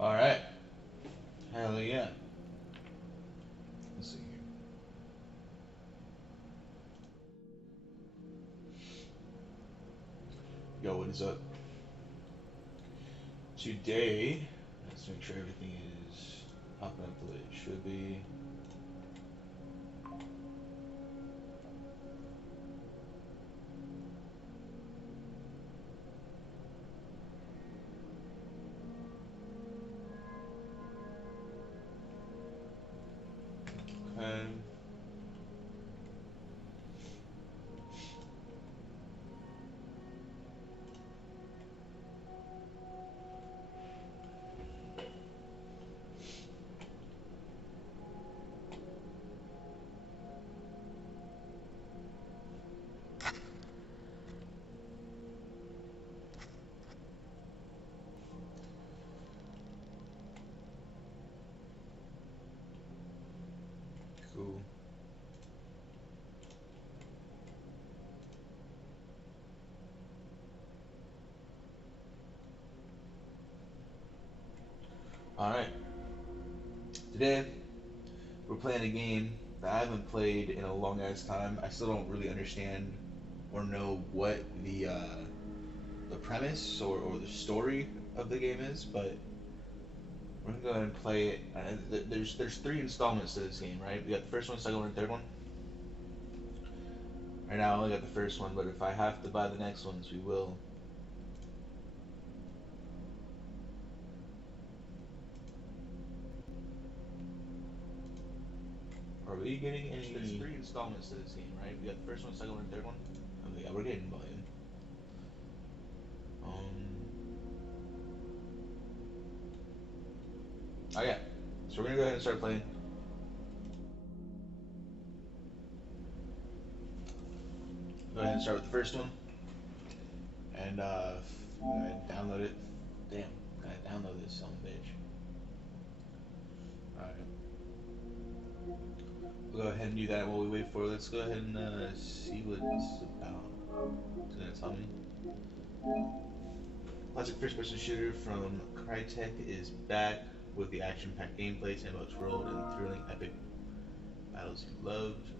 Alright. Hell yeah. Let's see here. Yo, what is up? Today, let's make sure everything is popping up the way it should be. Okay. Cool. Alright. Today, we're playing a game that I haven't played in a long ass time. I still don't really understand or know what the premise or the story of the game is, but we're gonna go ahead and play it. There's three installments to this game, right? We got the first one, second one, and third one. Right now, I only got the first one, but if I have to buy the next ones, we will. Are we getting any? There's three installments to this game, right? We got the first one, second one, and third one. Oh yeah, we're getting volume. Oh yeah. So we're gonna go ahead and start playing. Go ahead and start with the first one, and go ahead and download it. Damn, gotta download this son of a bitch. All right. We'll go ahead and do that while we wait for it. Let's go ahead and see what it's about. It's gonna tell me. Classic first-person shooter from Crytek is back with the action-packed gameplay, sandbox world, and thrilling epic battles you loved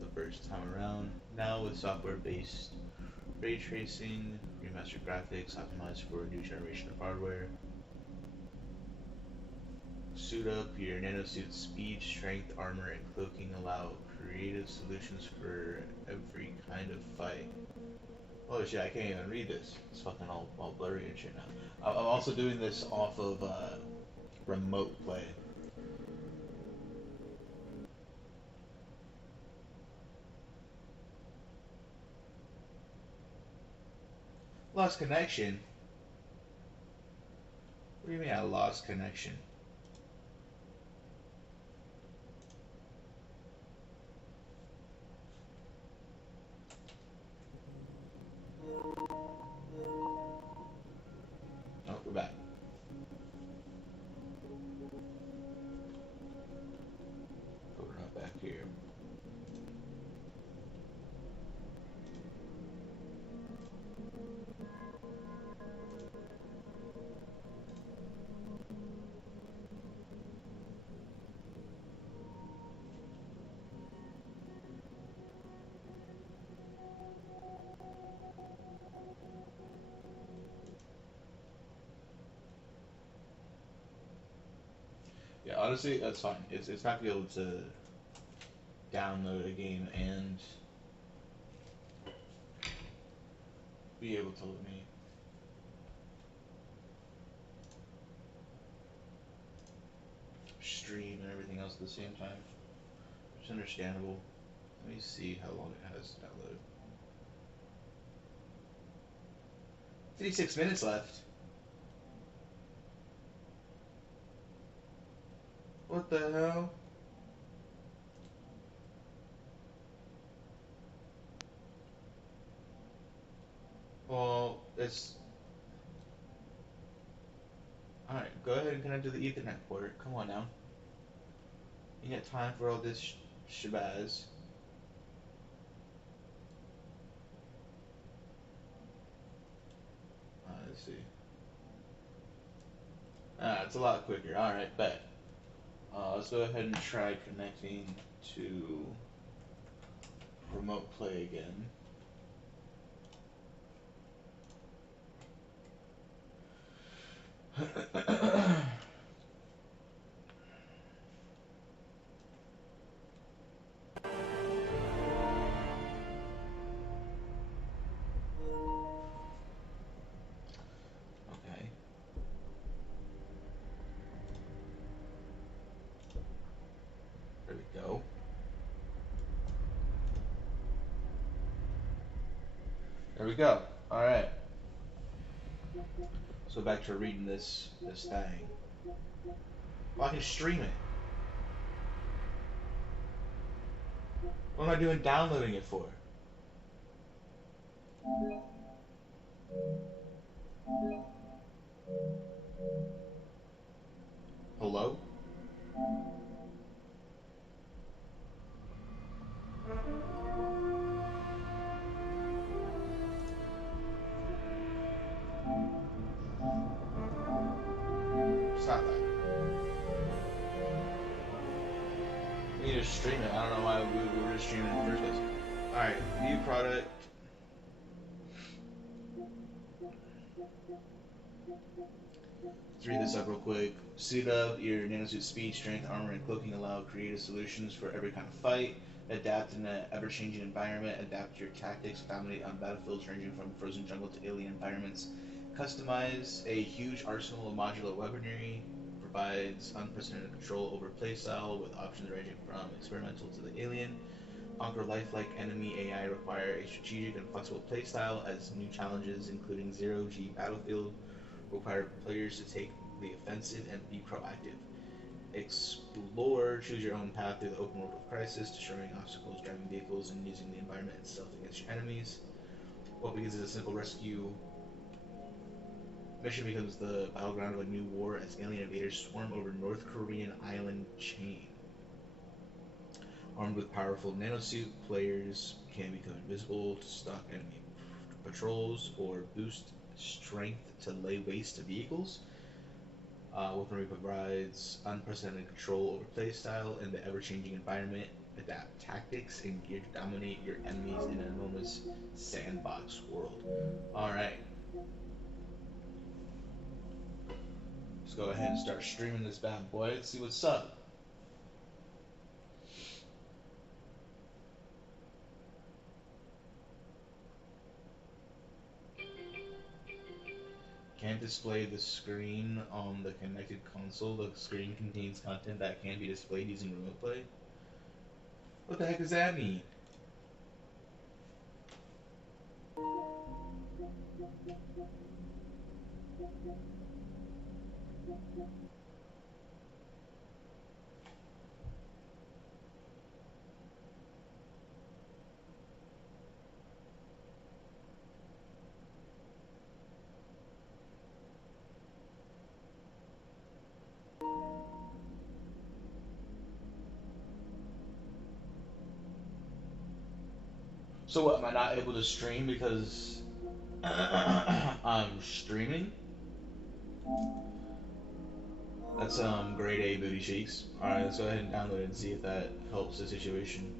the first time around. Now with software-based ray tracing, remastered graphics, optimized for a new generation of hardware. Suit up, your nanosuit's speed, strength, armor, and cloaking allow creative solutions for every kind of fight. Oh shit, I can't even read this. It's fucking all blurry and shit now. I'm also doing this off of remote play. Lost connection? What do you mean I lost connection? Oh, we're back. But we're not back here. Yeah, honestly, that's fine. It's not to be able to download a game and be able to let me stream and everything else at the same time. It's understandable. Let me see how long it has to download. 56 minutes left. What the hell? Well, it's alright. Go ahead and connect to the Ethernet port. Come on now. You got time for all this shabazz? Let's see. It's a lot quicker. All right, bet. Let's go ahead and try connecting to remote play again. Okay. There we go. There we go. All right. So back to reading this thing. Well, I can stream it. What am I doing downloading it for? Hello? Stop that. We need to stream it. I don't know why we were just streaming it in the first place. Alright, view product. Let's read this up real quick. Suit up your nanosuit speed, strength, armor, and cloaking allow creative solutions for every kind of fight. Adapt in an ever-changing environment. Adapt your tactics. Dominate on battlefields ranging from frozen jungle to alien environments. Customize a huge arsenal of modular weaponry. Provides unprecedented control over playstyle with options ranging from experimental to the alien. Conquer lifelike enemy AI require a strategic and flexible playstyle as new challenges, including zero-G battlefield, require players to take the offensive and be proactive. Explore, choose your own path through the open world of Crysis, destroying obstacles, driving vehicles, and using the environment and stealth against your enemies. What begins as a simple rescue mission becomes the battleground of a new war as alien invaders swarm over North Korean island chain. Armed with powerful nanosuit, players can become invisible to stalk enemy patrols or boost strength to lay waste to vehicles. Weaponry provides unprecedented control over playstyle in the ever-changing environment. Adapt tactics and gear to dominate your enemies in an enormous sandbox world. Alright. Let's go ahead and start streaming this bad boy. Let's see what's up. Can't display the screen on the connected console. The screen contains content that can be displayed using remote play. What the heck does that mean? So what, am I not able to stream because I'm streaming? That's grade A booty cheeks. Alright, let's go ahead and download it and see if that helps the situation.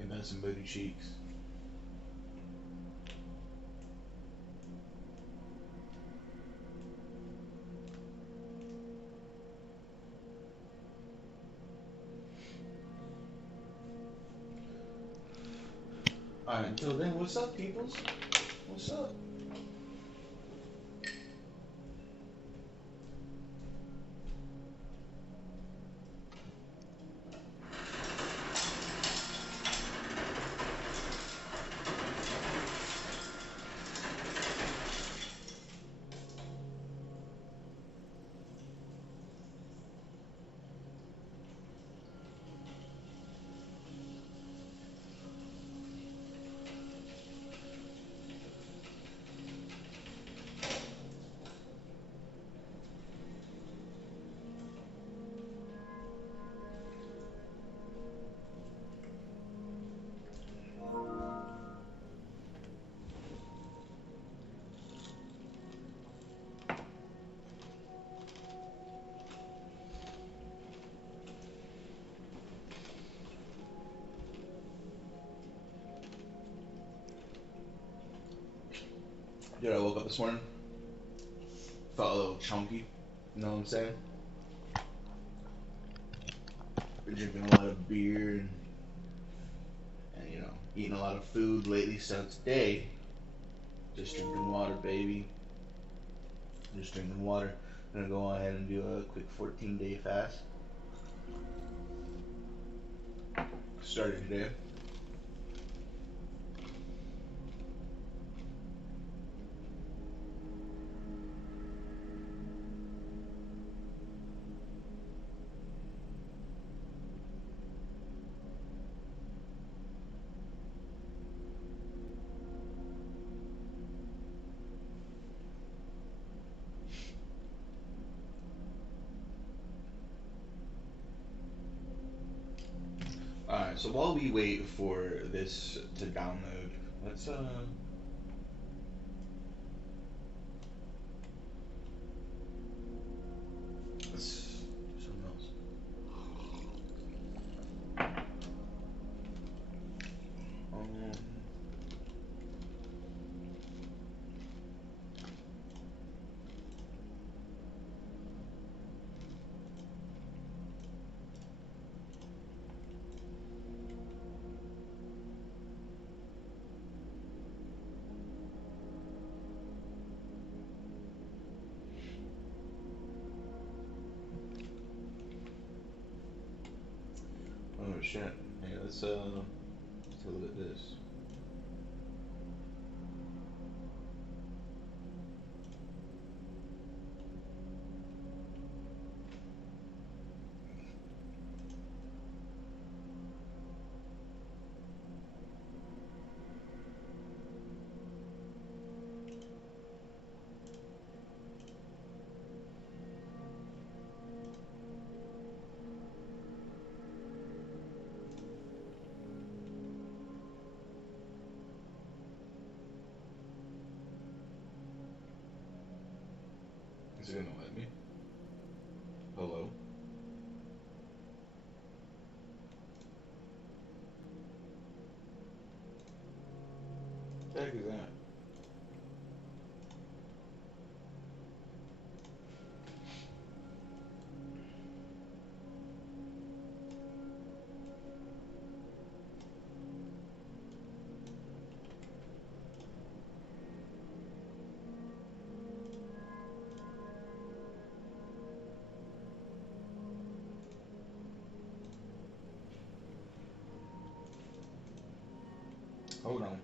And that's some booty cheeks. Alright, until then, what's up, peoples? What's up? Dude, I woke up this morning, felt a little chunky. You know what I'm saying? Been drinking a lot of beer and eating a lot of food lately. So today, just drinking water, baby. Just drinking water. I'm gonna go ahead and do a quick 14-day fast. Started today. Alright, so while we wait for this to download, let's let's do something else. Um, oh shit. Hey, let's look at this. Is it gonna let me? Hello? What the heck is that? Hold on.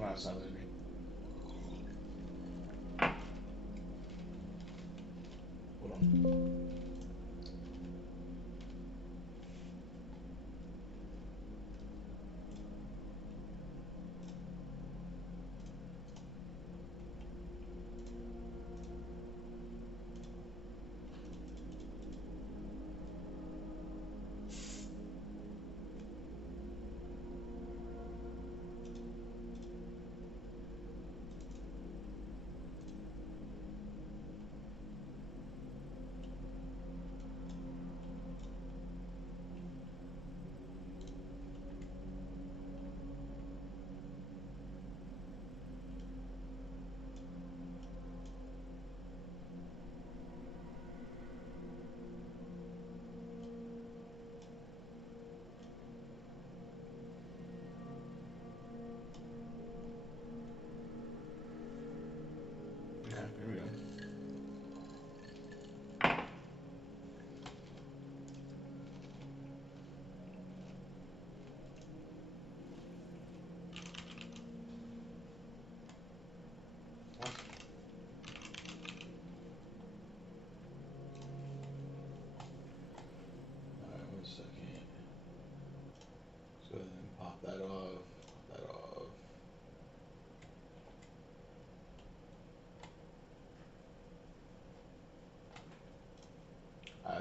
Oh, that sounds like me. Hold on.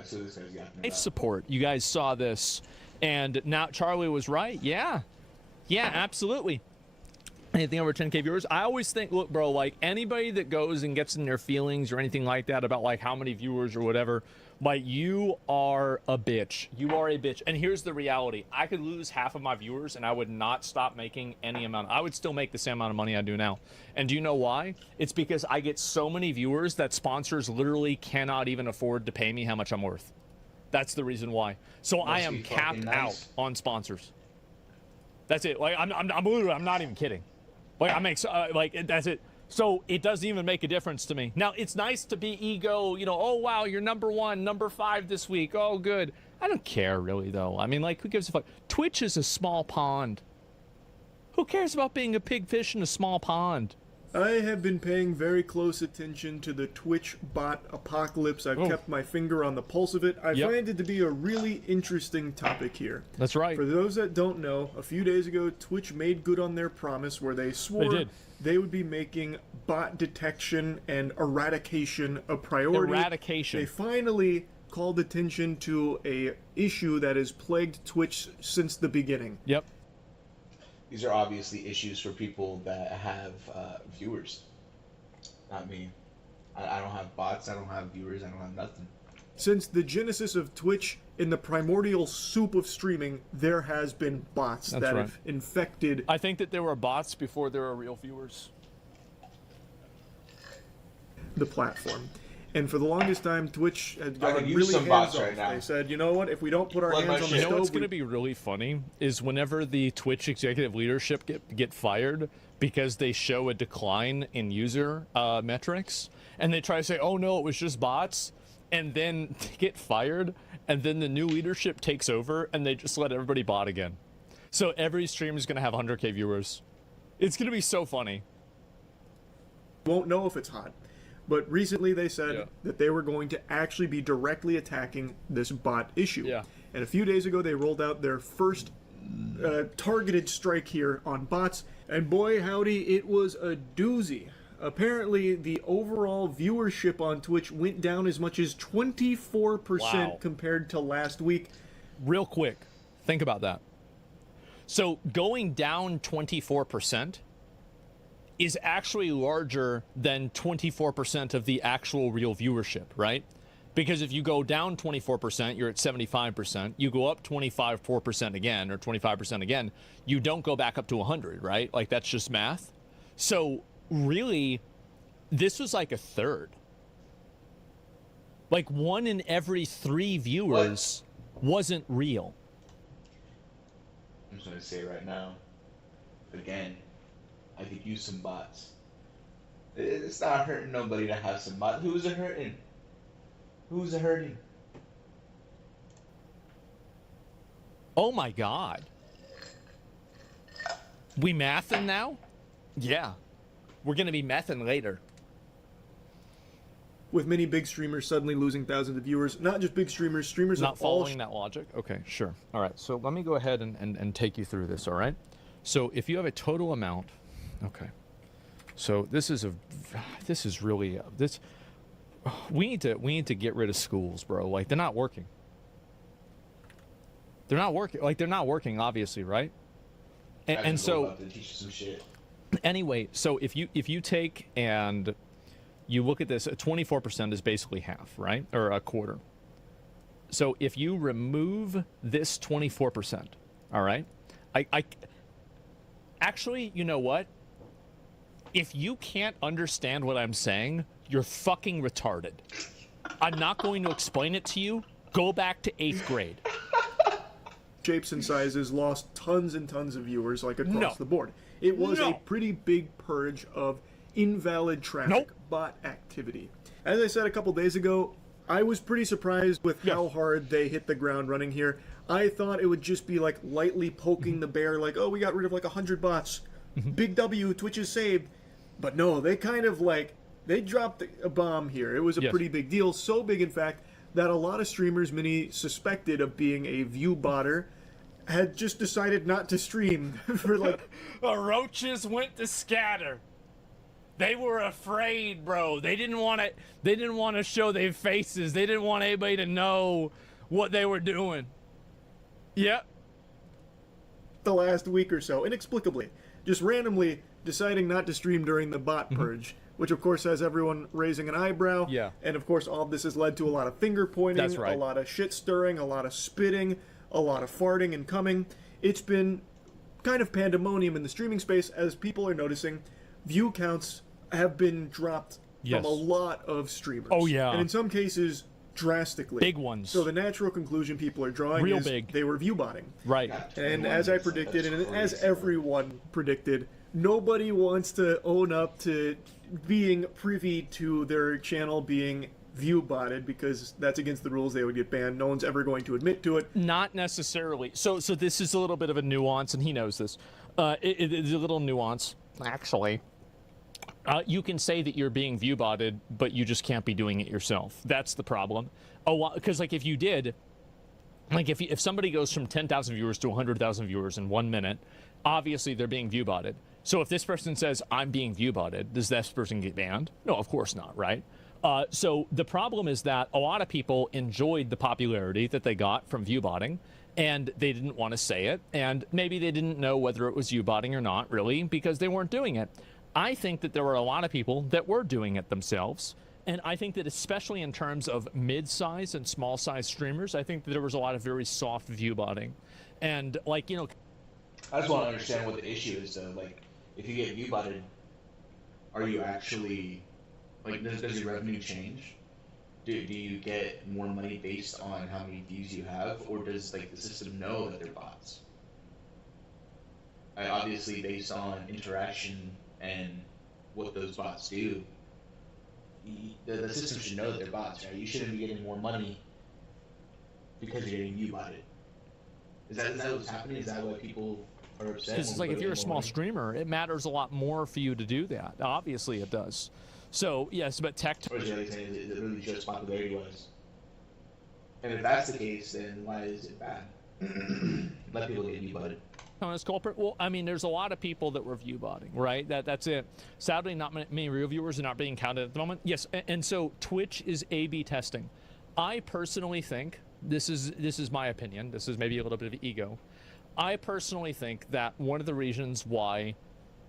So this guy's yapping Life about. support. You guys saw this, and now Charlie was right. Yeah, absolutely. Anything over 10K viewers, I always think, look, bro, like anybody that goes and gets in their feelings or anything like that about like how many viewers or whatever, like you are a bitch. You are a bitch. And here's the reality: I could lose half of my viewers, and I would not stop making any amount. I would still make the same amount of money I do now. And do you know why? It's because I get so many viewers that sponsors literally cannot even afford to pay me how much I'm worth. That's the reason why. So I am capped out on sponsors. That's it. Like I'm literally, I'm not even kidding. Like I make like that's it. So it doesn't even make a difference to me. Now it's nice to be ego, you know. Oh wow, you're number 1, number 5 this week. Oh good. I don't care really though. I mean, like who gives a fuck? Twitch is a small pond. Who cares about being a pig fish in a small pond? I have been paying very close attention to the Twitch bot apocalypse. I've kept my finger on the pulse of it. I find it to be a really interesting topic here. That's right. For those that don't know, a few days ago, Twitch made good on their promise where they swore they would be making bot detection and eradication a priority. Eradication. They finally called attention to a issue that has plagued Twitch since the beginning. Yep. These are obviously issues for people that have viewers. Not me. I don't have bots. I don't have viewers. I don't have nothing. Since the genesis of Twitch, in the primordial soup of streaming, there has been bots that have infected. I think that there were bots before there were real viewers. The platform. And for the longest time, Twitch had gone use really some bots hands-off. right now. They said, you know what, if we don't put our hands on the You know what's stove, going to be really funny is whenever the Twitch executive leadership get fired because they show a decline in user metrics, and they try to say, oh no, it was just bots, and then they get fired, and then the new leadership takes over, and they just let everybody bot again. So every stream is going to have 100K viewers. It's going to be so funny. won't know if it's hot. But recently they said that they were going to actually be directly attacking this bot issue. Yeah. And a few days ago they rolled out their first targeted strike here on bots. And boy howdy, it was a doozy. Apparently the overall viewership on Twitch went down as much as 24% compared to last week. Real quick, think about that. So going down 24% is actually larger than 24% of the actual real viewership, right? Because if you go down 24%, you're at 75%. You go up 4% again, or 25% again, you don't go back up to 100, right? Like, that's just math. So, really, this was like a third. Like, 1 in every 3 viewers wasn't real. I'm just going to say right now, again, I could use some bots. It's not hurting nobody to have some bots. Who's it hurting? Who's it hurting? Oh my God. We mathing now? Yeah. We're going to be mathing later. With many big streamers suddenly losing thousands of viewers. Not just big streamers, streamers Not of all... following that logic? Okay, sure. All right, so let me go ahead and take you through this, all right? So if you have a total amount... Okay. So this is really... We need to get rid of schools, bro. Like, they're not working. They're not working. Like, they're not working, obviously, right? And so... teach some shit. Anyway, so if you take and... You look at this, 24% is basically half, right? Or a quarter. So if you remove this 24%, all right? Actually, you know what? If you can't understand what I'm saying, you're fucking retarded. I'm not going to explain it to you. Go back to 8th grade. Shapes and sizes lost tons and tons of viewers, like, across the board. It was a pretty big purge of invalid traffic, bot activity. As I said a couple days ago, I was pretty surprised with how hard they hit the ground running here. I thought it would just be like lightly poking the bear, like, oh, we got rid of like 100 bots. Big W, Twitch is saved. But no, they kind of like, they dropped a bomb here. It was a pretty big deal. So big, in fact, that a lot of streamers, many suspected of being a view botter, had just decided not to stream for like... The roaches went to scatter. They were afraid, bro. They didn't want to. They didn't want to show their faces. They didn't want anybody to know what they were doing. Yep. The last week or so, inexplicably, just randomly deciding not to stream during the bot purge, which of course has everyone raising an eyebrow. Yeah. And of course, all of this has led to a lot of finger pointing, That's right. a lot of shit stirring, a lot of spitting, a lot of farting and coming. It's been kind of pandemonium in the streaming space as people are noticing view counts have been dropped Yes. from a lot of streamers. Oh, yeah. And in some cases, drastically. Big ones. So the natural conclusion people are drawing Real is big. they were view botting. Right. And as I predicted, and as everyone predicted, nobody wants to own up to being privy to their channel being view botted because that's against the rules. They would get banned. No one's ever going to admit to it. Not necessarily. So this is a little bit of a nuance, and he knows this. It is a little nuance, actually. You can say that you're being view botted, but you just can't be doing it yourself. That's the problem. Oh, because like if you did, like if somebody goes from 10,000 viewers to 100,000 viewers in 1 minute, obviously they're being view botted. So if this person says I'm being view botted, does this person get banned? No, of course not, right? So the problem is that a lot of people enjoyed the popularity that they got from view botting, and they didn't want to say it, and maybe they didn't know whether it was view botting or not, really, because they weren't doing it. I think that there were a lot of people that were doing it themselves, and I think that especially in terms of mid-size and small-size streamers, I think that there was a lot of very soft view botting, and like, you know, I just want to understand what the issue is, though. Like, if you get view botted, are you actually, like, does your revenue change? Do you get more money based on how many views you have, or does, like, the system know that they're bots? Obviously, based on interaction and what those bots do, the system should know that they're bots, right? You shouldn't be getting more money because you're getting view botted. Is that what's happening? Is that why people are upset? because it's like if you're a small streamer, it matters a lot more for you to do that. Obviously, it does. So yes, but tech. Or is it really just popularity-wise? And if that's the case, then why is it bad? Let people get view botted. As culprit? Well, I mean, there's a lot of people that were view botting, right? That's it. Sadly, not many real viewers are not being counted at the moment. Yes, and so Twitch is A/B testing. I personally think this is my opinion. This is maybe a little bit of ego. I personally think that one of the reasons why,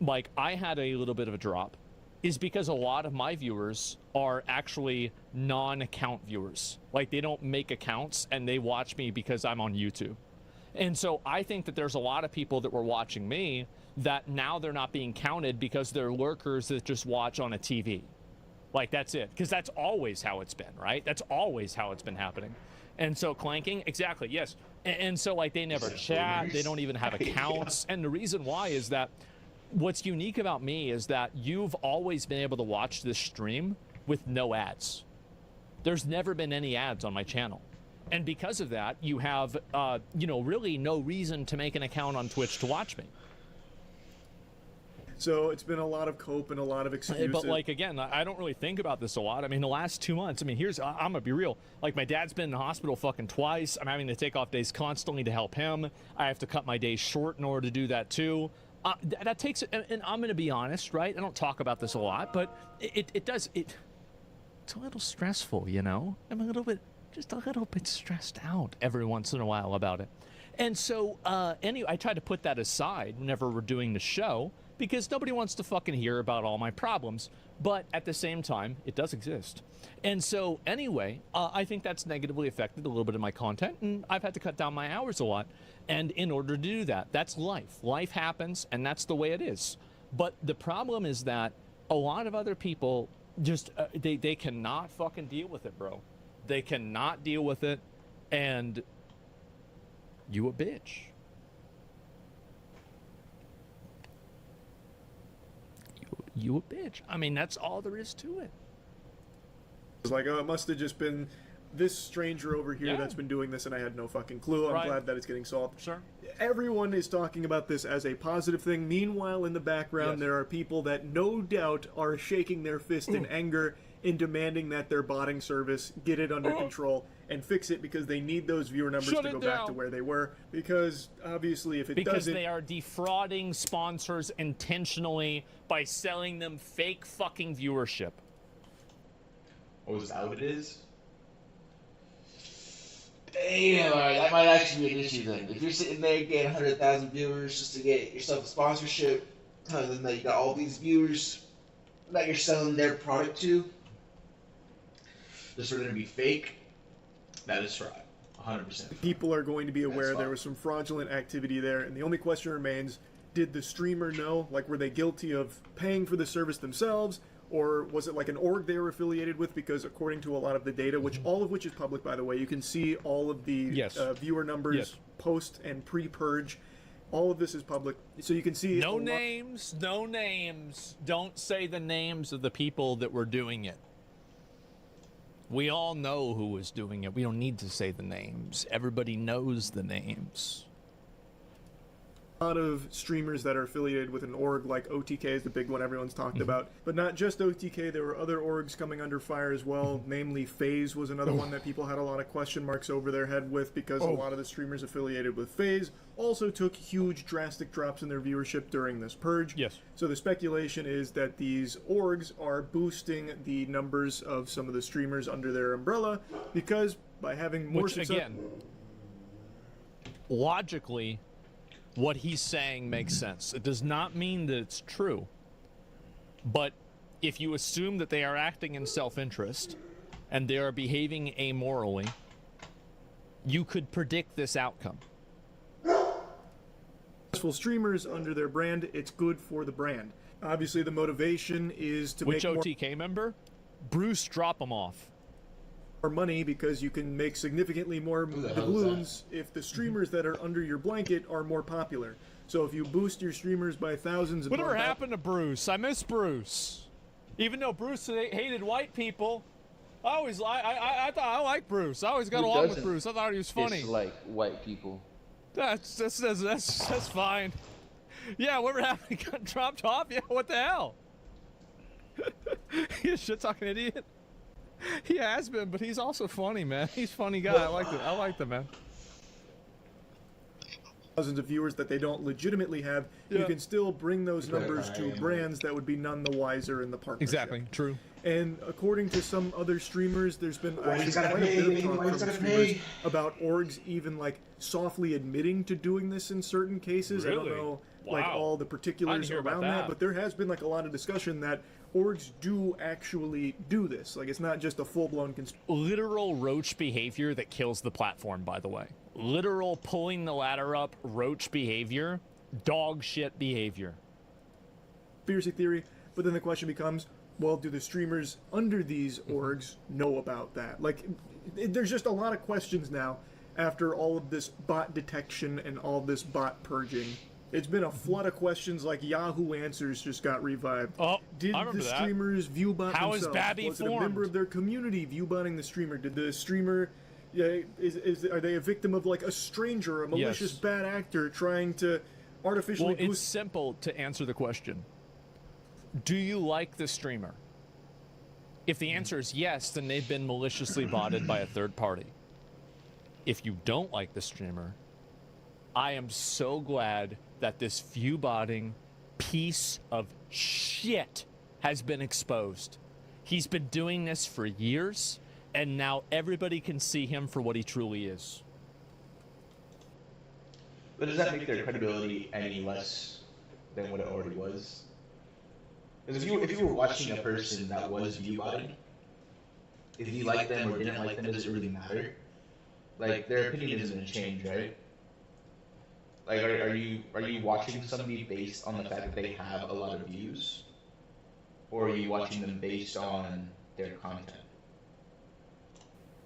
like, I had a little bit of a drop, is because a lot of my viewers are actually non-account viewers. Like, they don't make accounts and they watch me because I'm on YouTube. And so I think that there's a lot of people that were watching me that now they're not being counted because they're lurkers that just watch on a TV. Like, that's it. Because that's always how it's been, right? That's always how it's been happening. And so clanking, exactly, yes. And so, like, they never chat. They don't even have accounts. Yeah. And the reason why is that what's unique about me is that you've always been able to watch this stream with no ads. There's never been any ads on my channel. And because of that, you have, you know, really no reason to make an account on Twitch to watch me. So it's been a lot of cope and a lot of excuses. But, like, again, I don't really think about this a lot. I mean, the last 2 months, I mean, I'm going to be real. Like, my dad's been in the hospital fucking twice. I'm having to take off days constantly to help him. I have to cut my days short in order to do that, too. That takes, and I'm going to be honest, right? I don't talk about this a lot, but it's a little stressful, you know? I'm just a little bit stressed out every once in a while about it. And so, anyway, I try to put that aside whenever we're doing the show because nobody wants to fucking hear about all my problems. But at the same time, it does exist. And so, anyway, I think that's negatively affected a little bit of my content, and I've had to cut down my hours a lot. And in order to do that, that's life. Life happens, and that's the way it is. But the problem is that a lot of other people just, they cannot fucking deal with it, bro. They cannot deal with it, and you a bitch. You a bitch. I mean, that's all there is to it. It's like, oh, it must have just been this stranger over here that's been doing this, and I had no fucking clue. I'm glad that it's getting solved. Sure. Everyone is talking about this as a positive thing. Meanwhile, in the background, there are people that no doubt are shaking their fist in anger in demanding that their botting service get it under control and fix it, because they need those viewer numbers to go back to where they were. Because obviously, if it doesn't, because they are defrauding sponsors intentionally by selling them fake fucking viewership. Oh, is that what it is? Damn, alright, that might actually be an issue then. If you're sitting there getting 100,000 viewers just to get yourself a sponsorship, telling them that you got all these viewers that you're selling their product to, just for them to be fake, that is fraud. 100%. People are going to be aware there was some fraudulent activity there, and the only question remains, did the streamer know? Like, were they guilty of paying for the service themselves? Or was it like an org they were affiliated with? Because according to a lot of the data, which all of which is public, by the way, you can see all of the viewer numbers post and pre-purge. All of this is public, so you can see. No names, no names. Don't say the names of the people that were doing it. We all know who was doing it. We don't need to say the names. Everybody knows the names. A lot of streamers that are affiliated with an org, like OTK is the big one everyone's talked about. But not just OTK, there were other orgs coming under fire as well. Namely, FaZe was another one that people had a lot of question marks over their head with, because a lot of the streamers affiliated with FaZe also took huge drastic drops in their viewership during this purge. Yes. So the speculation is that these orgs are boosting the numbers of some of the streamers under their umbrella, because by having more success... Again, logically, what he's saying makes sense. It does not mean that it's true. But if you assume that they are acting in self-interest and they are behaving amorally, you could predict this outcome. Successful streamers under their brand, it's good for the brand. Obviously, the motivation is to Which make OTK member? Bruce, drop him off. more money, because you can make significantly more doubloons if the streamers that are under your blanket are more popular. So if you boost your streamers by thousands of... Whatever happened to Bruce? I miss Bruce. Even though Bruce hated white people, I thought I liked Bruce. I always got along with Bruce. I thought he was funny. Dislike white people. That's fine. Yeah, whatever happened? He got dropped off? Yeah, what the hell? He's a shit-talking idiot. He has been, but he's also funny, man. He's a funny guy. I like the man. Thousands of viewers that they don't legitimately have, you can still bring those numbers to brands that would be none the wiser in the partnership. Exactly, true. And according to some other streamers, there's been quite a bit of talk from streamers about orgs even like softly admitting to doing this in certain cases. Really? I don't know like all the particulars around that, but there has been like a lot of discussion that orgs do actually do this. Like, it's not just a full-blown literal roach behavior that kills the platform, by the way. Literal pulling the ladder up roach behavior, dog shit behavior. conspiracy theory, but then the question becomes, well, do the streamers under these orgs know about that? Like, there's just a lot of questions now after all of this bot detection and all this bot purging. It's been a flood of questions, like Yahoo Answers just got revived. Oh, did I remember the that. streamers view bot How themselves? is Babby Was it a formed? member of their community view botting the streamer? Did the streamer, are they a victim of like a stranger, a malicious Yes. bad actor trying to artificially Well, it's boost? simple to answer the question. Do you like the streamer? If the answer is yes, then they've been maliciously botted by a third party. If you don't like the streamer, I am so glad that this view botting piece of shit has been exposed. He's been doing this for years, and now everybody can see him for what he truly is. But does that make their credibility any less than what it already was? Because if you were watching a person that was viewbotted, if you liked them or didn't like them, does it really matter? Like, their opinion isn't going to change, right? Like, are you watching somebody based on the fact that they have a lot of views? Or are you watching them based on their content?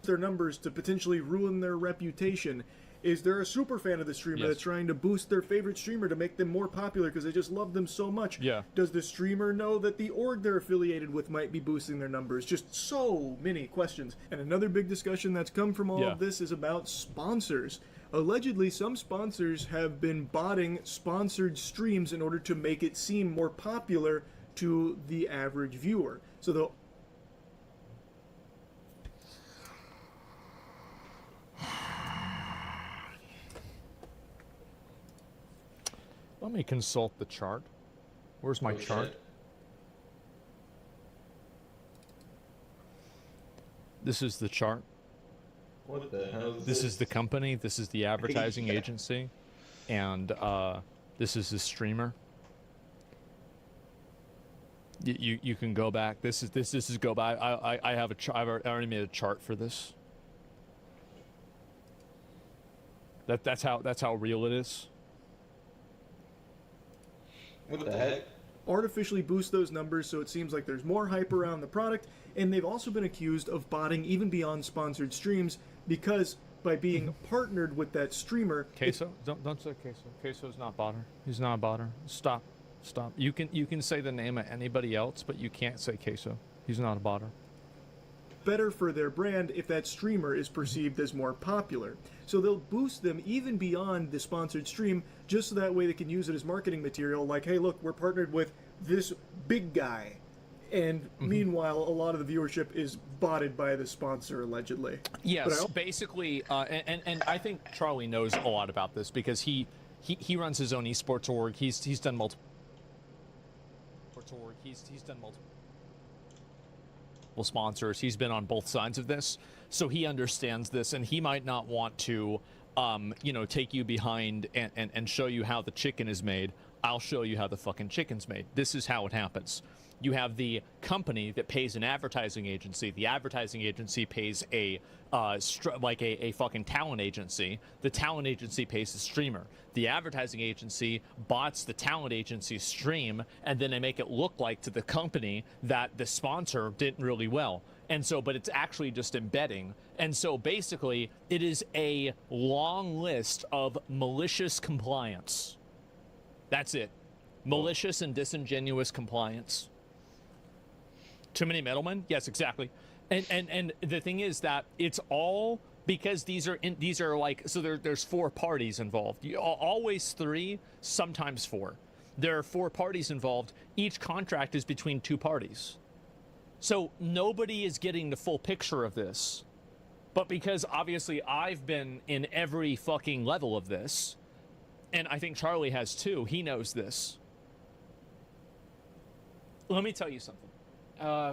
Their numbers to potentially ruin their reputation, Is there a super fan of the streamer Yes. that's trying to boost their favorite streamer to make them more popular because they just love them so much? Yeah. Does the streamer know that the org they're affiliated with might be boosting their numbers? Just so many questions. And another big discussion that's come from all Yeah. of this is about sponsors. Allegedly, some sponsors have been botting sponsored streams in order to make it seem more popular to the average viewer. So they'll Let me consult the chart. Where's my chart? Shit. This is the chart. What the hell is This is the company. This is the advertising Yeah. agency, and this is the streamer. You can go back. This is go back. I have a I've already made a chart for this. That's how real it is. What the heck? artificially boost those numbers so it seems like there's more hype around the product, and they've also been accused of botting even beyond sponsored streams because by being partnered with that streamer. Queso? Don't say Queso. Queso's not botter. He's not a botter. Stop. You can say the name of anybody else, but you can't say Queso. He's not a botter. Better for their brand if that streamer is perceived as more popular. So they'll boost them even beyond the sponsored stream, just so that way they can use it as marketing material, like, hey, look, we're partnered with this big guy. And meanwhile, a lot of the viewership is botted by the sponsor, allegedly. Yes, basically, and I think Charlie knows a lot about this because he runs his own esports org. He's done multiple He's done multiple sponsors. He's been on both sides of this, so he understands this, and he might not want to, take you behind and show you how the chicken is made. I'll show you how the fucking chicken's made. This is how it happens. You have the company that pays an advertising agency. The advertising agency pays a fucking talent agency. The talent agency pays the streamer. The advertising agency bots the talent agency's stream, and then they make it look like to the company that the sponsor did really well. And so, but it's actually just embedding. And so basically, it is a long list of malicious compliance. That's it. Malicious and disingenuous compliance. Too many middlemen? Yes, exactly. And the thing is that it's all because these are like, so there's four parties involved. Always three, sometimes four. There are four parties involved. Each contract is between two parties. So nobody is getting the full picture of this. But because obviously I've been in every fucking level of this, and I think Charlie has too, he knows this. Let me tell you something.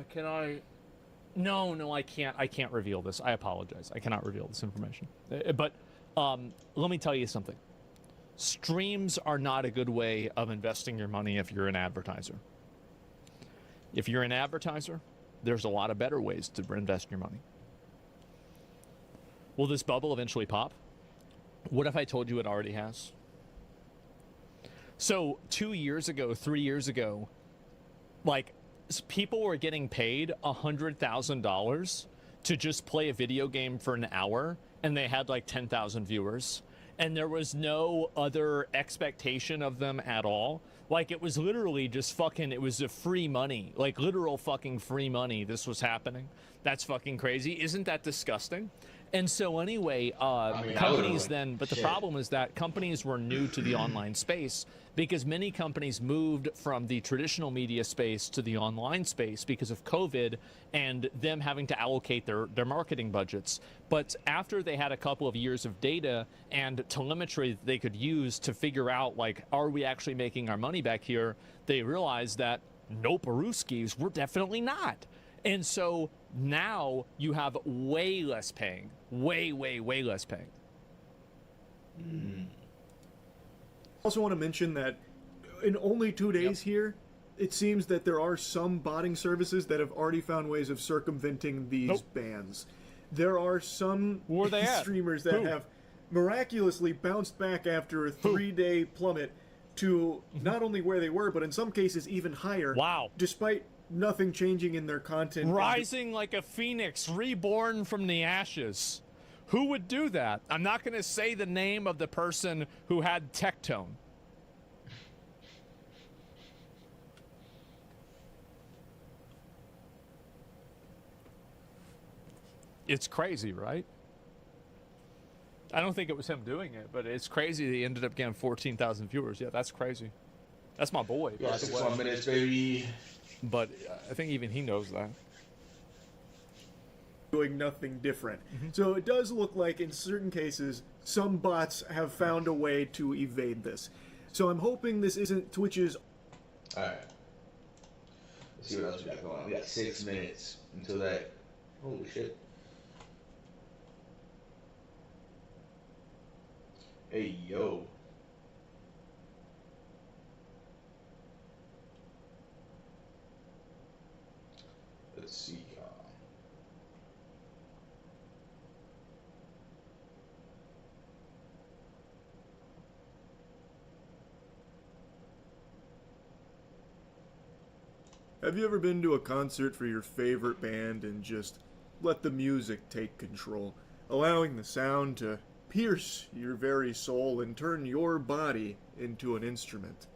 Can I? No, I can't. I can't reveal this. I apologize. I cannot reveal this information. But let me tell you something. Streams are not a good way of investing your money if you're an advertiser. If you're an advertiser, there's a lot of better ways to invest your money. Will this bubble eventually pop? What if I told you it already has? So 2 years ago, 3 years ago, like, people were getting paid $100,000 to just play a video game for an hour, and they had like 10,000 viewers, and there was no other expectation of them at all. Like, it was literally just fucking, it was a free money, like literal fucking free money. This was happening. That's fucking crazy. Isn't that disgusting? And so anyway, companies then, but the problem is that companies were new to the online space because many companies moved from the traditional media space to the online space because of COVID and them having to allocate their marketing budgets. But after they had a couple of years of data and telemetry that they could use to figure out, like, are we actually making our money back here? They realized that, nope, Aruskis, we're definitely not. And so now you have way less paying, way less paying. I also want to mention that in only 2 days here, it seems that there are some botting services that have already found ways of circumventing these bans. There are some Where are they at? streamers that have miraculously bounced back after a 3-day plummet to not only where they were, but in some cases even higher. Wow. Despite nothing changing in their content. Rising like a phoenix, reborn from the ashes. Who would do that? I'm not going to say the name of the person who had Tectone. It's crazy, right? I don't think it was him doing it, but it's crazy that he ended up getting 14,000 viewers. Yeah, that's crazy. That's my boy. Yeah, 6 more minutes, baby. But I think even he knows that. Doing nothing different. So it does look like in certain cases, some bots have found a way to evade this. So I'm hoping this isn't Twitch's... Alright. Let's see what else we got going on. We got 6 minutes until that... Holy shit. Hey, yo. Let's see. Have you ever been to a concert for your favorite band and just let the music take control, allowing the sound to pierce your very soul and turn your body into an instrument?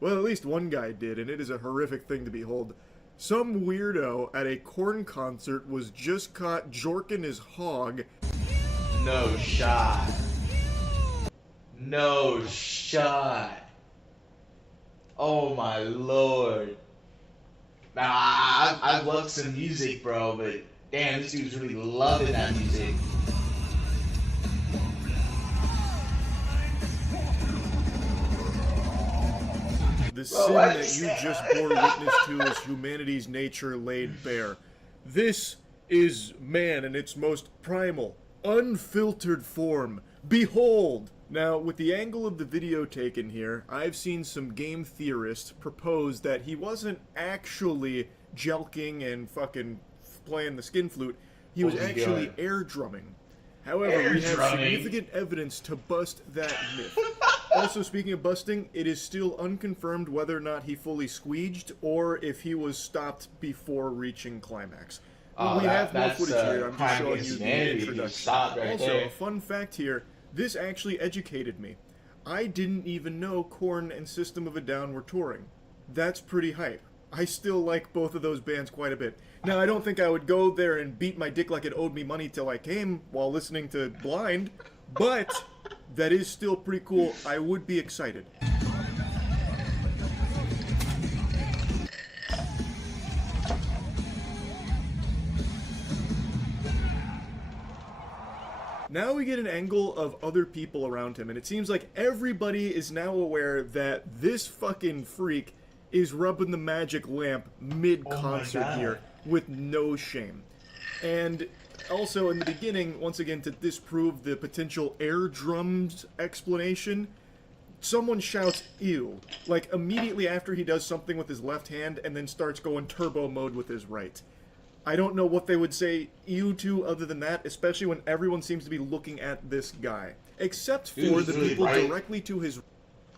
Well, at least one guy did, and it is a horrific thing to behold. Some weirdo at a Korn concert was just caught jorking his hog. No shot. No shot. Oh my lord. Now, I love some music, bro, but damn, this dude's really loving that music. The sin that you just bore witness to is humanity's nature laid bare. This is man in its most primal, unfiltered form. Behold! Now, with the angle of the video taken here, I've seen some game theorists propose that he wasn't actually jelking and fucking playing the skin flute. He was actually air drumming. However, we have significant evidence to bust that myth. Also, speaking of busting, it is still unconfirmed whether or not he fully squeeged or if he was stopped before reaching climax. We have more footage here. I'm just showing you the introduction. Also, a fun fact here. This actually educated me. I didn't even know Korn and System of a Down were touring. That's pretty hype. I still like both of those bands quite a bit. Now, I don't think I would go there and beat my dick like it owed me money till I came while listening to Blind, but that is still pretty cool. I would be excited. Now we get an angle of other people around him, and it seems like everybody is now aware that this fucking freak is rubbing the magic lamp mid-concert here with no shame. And also in the beginning, once again, to disprove the potential air drums explanation, someone shouts, "Ew," like immediately after he does something with his left hand and then starts going turbo mode with his right. I don't know what they would say ew to other than that, especially when everyone seems to be looking at this guy. Except for the people directly to his...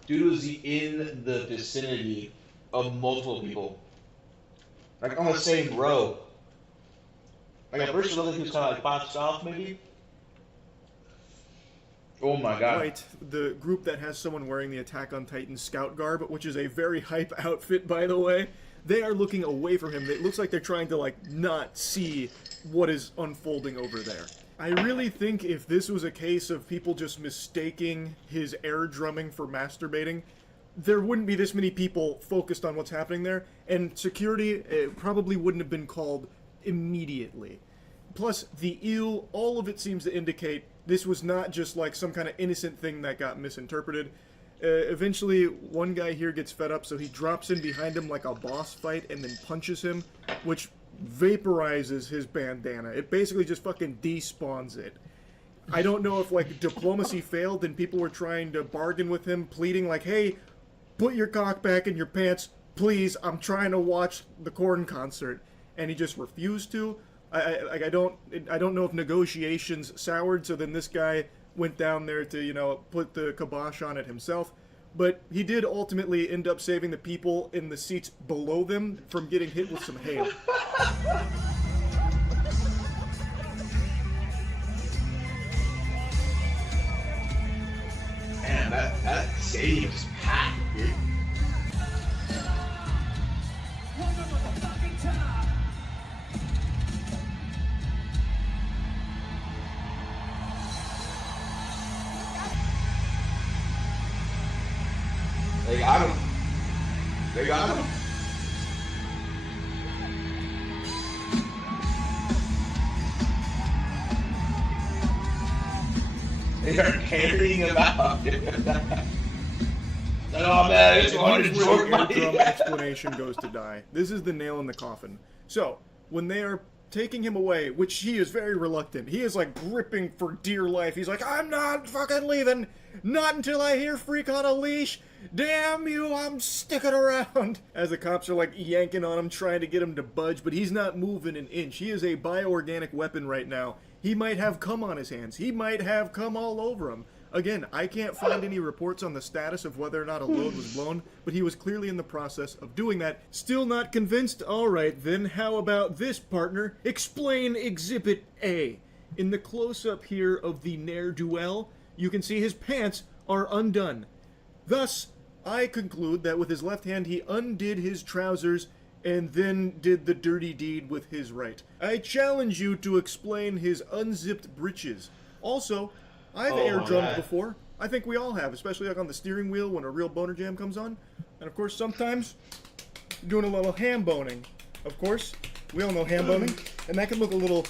Dude was in the vicinity of multiple people. Like on the same row. Like at first it looked like he was kind of like boxed off maybe. Oh my god. Right, the group that has someone wearing the Attack on Titan scout garb, which is a very hype outfit by the way. They are looking away from him. It looks like they're trying to, like, not see what is unfolding over there. I really think if this was a case of people just mistaking his air drumming for masturbating, there wouldn't be this many people focused on what's happening there, and security probably wouldn't have been called immediately. Plus, the ew, all of it seems to indicate this was not just, like, some kind of innocent thing that got misinterpreted. Eventually, one guy here gets fed up, so he drops in behind him like a boss fight and then punches him, which vaporizes his bandana. It basically just fucking despawns it. I don't know if, like, diplomacy failed and people were trying to bargain with him, pleading like, hey, put your cock back in your pants, please, I'm trying to watch the Korn concert. And he just refused to. I don't know if negotiations soured, so then this guy went down there to, you know, put the kibosh on it himself. But he did ultimately end up saving the people in the seats below them from getting hit with some hail. They are carrying him out. Oh man, it's hard to Here's where the joke eardrum explanation goes to die. This is the nail in the coffin. So, when they are taking him away, which he is very reluctant, he is like gripping for dear life. He's like, I'm not fucking leaving. Not until I hear freak on a leash. Damn you, I'm sticking around. As the cops are like yanking on him, trying to get him to budge, but he's not moving an inch. He is a bioorganic weapon right now. He might have cum on his hands. He might have cum all over him. Again, I can't find any reports on the status of whether or not a load was blown, but he was clearly in the process of doing that. Still not convinced? Alright, then how about this, partner? Explain Exhibit A. In the close-up here of the ne'er-do-well, you can see his pants are undone. Thus, I conclude that with his left hand he undid his trousers and then did the dirty deed with his right. I challenge you to explain his unzipped breeches. Also, I've air drummed before. I think we all have, especially like on the steering wheel when a real boner jam comes on. And of course, sometimes doing a little ham boning. Of course, we all know ham boning, and that can look a little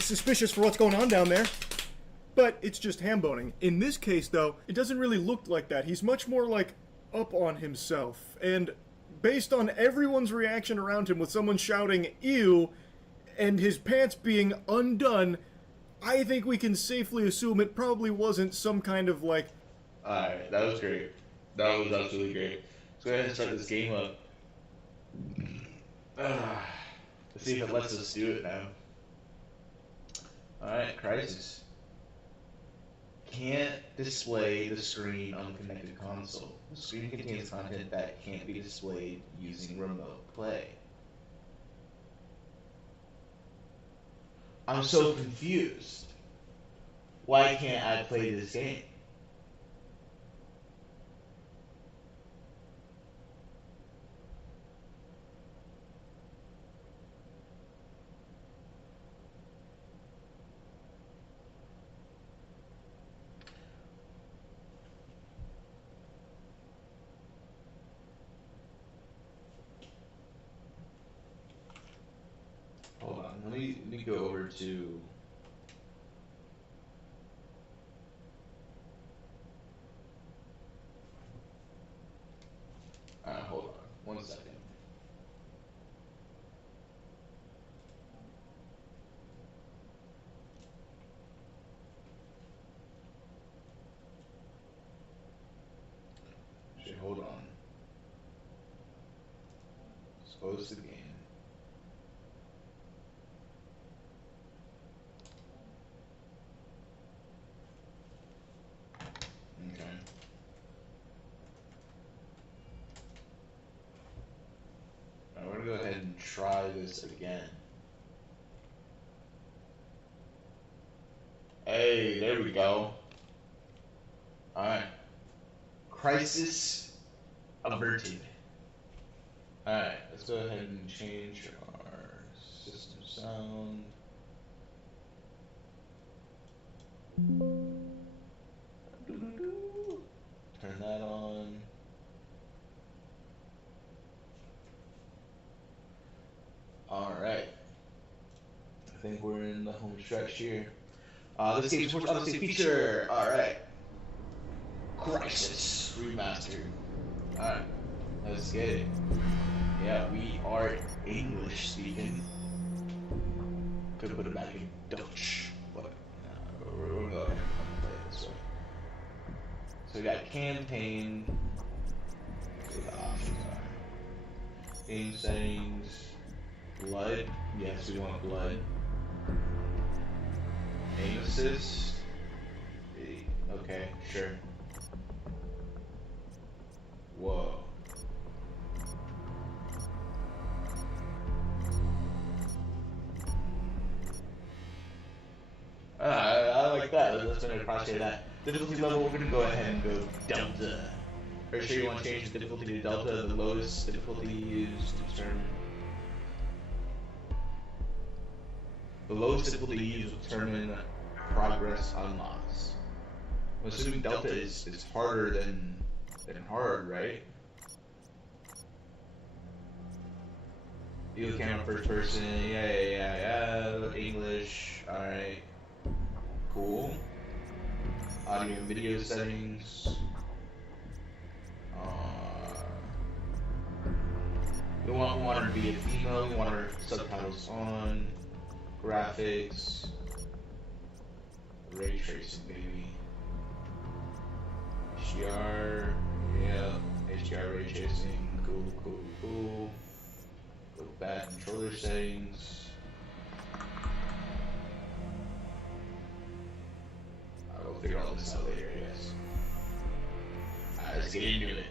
suspicious for what's going on down there. But it's just ham boning. In this case, though, it doesn't really look like that. He's much more like up on himself. And based on everyone's reaction around him with someone shouting, ew, and his pants being undone, I think we can safely assume it probably wasn't some kind of like... Alright, that was great. That was absolutely great. Let's go ahead and start this game up. Let's see if it lets us do it now. Alright, Crysis. Can't display the screen on the connected console. The screen contains content that can't be displayed using remote play. I'm so confused. Why can't I play this game? Hold on, let me go over to... hold on, 1 second. Actually, hold on. Let's close the game. Okay. I'm gonna go ahead and try this again. Hey, there we go. Alright. Crisis averted. Alright, let's go ahead and change our system sound. Turn that on. Alright. I think we're in the home stretch here. This game's first Odyssey feature. Alright. Crysis Remastered. Alright. Let's get it. Yeah, we are English speaking. Could put it back in Dutch, but we're gonna go ahead and play it this way. So we got campaign. What the options are. Game settings. Blood. Yes, we want blood. Aim assist. Okay, sure. Whoa. I like that. Let's gonna cross-check that. Difficulty level, we're gonna go ahead and go Delta. Are you sure you want to change the difficulty to Delta? The lowest difficulty used to determine. The lowest difficulty used will determine progress unlocks. I'm assuming Delta is harder than hard, right? View the camera first person, yeah. English, alright. Cool. Audio and video settings. We want her to be a female. We want her subtitles on. Graphics. Ray tracing, baby. HDR. Yeah. HDR ray tracing. Cool. Go back controller settings. I'll figure all this out later, I guess. Alright, let's get into it.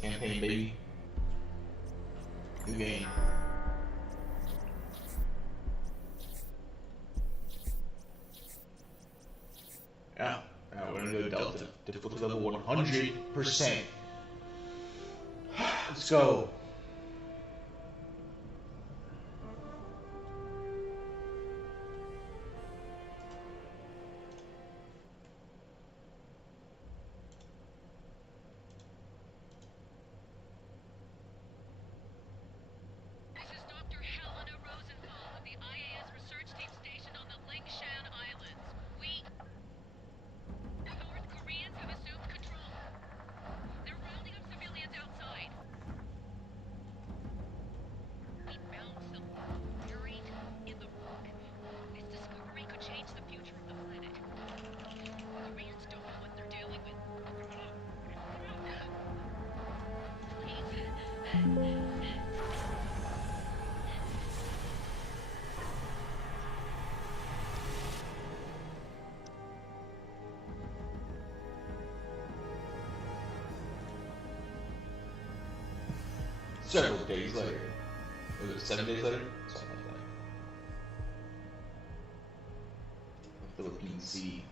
Campaign, baby. New game. Yeah, we're gonna go Delta. Difficulty level 100%. Let's go. Several days later. Was it 7 days later? Something like that. Philippine Sea.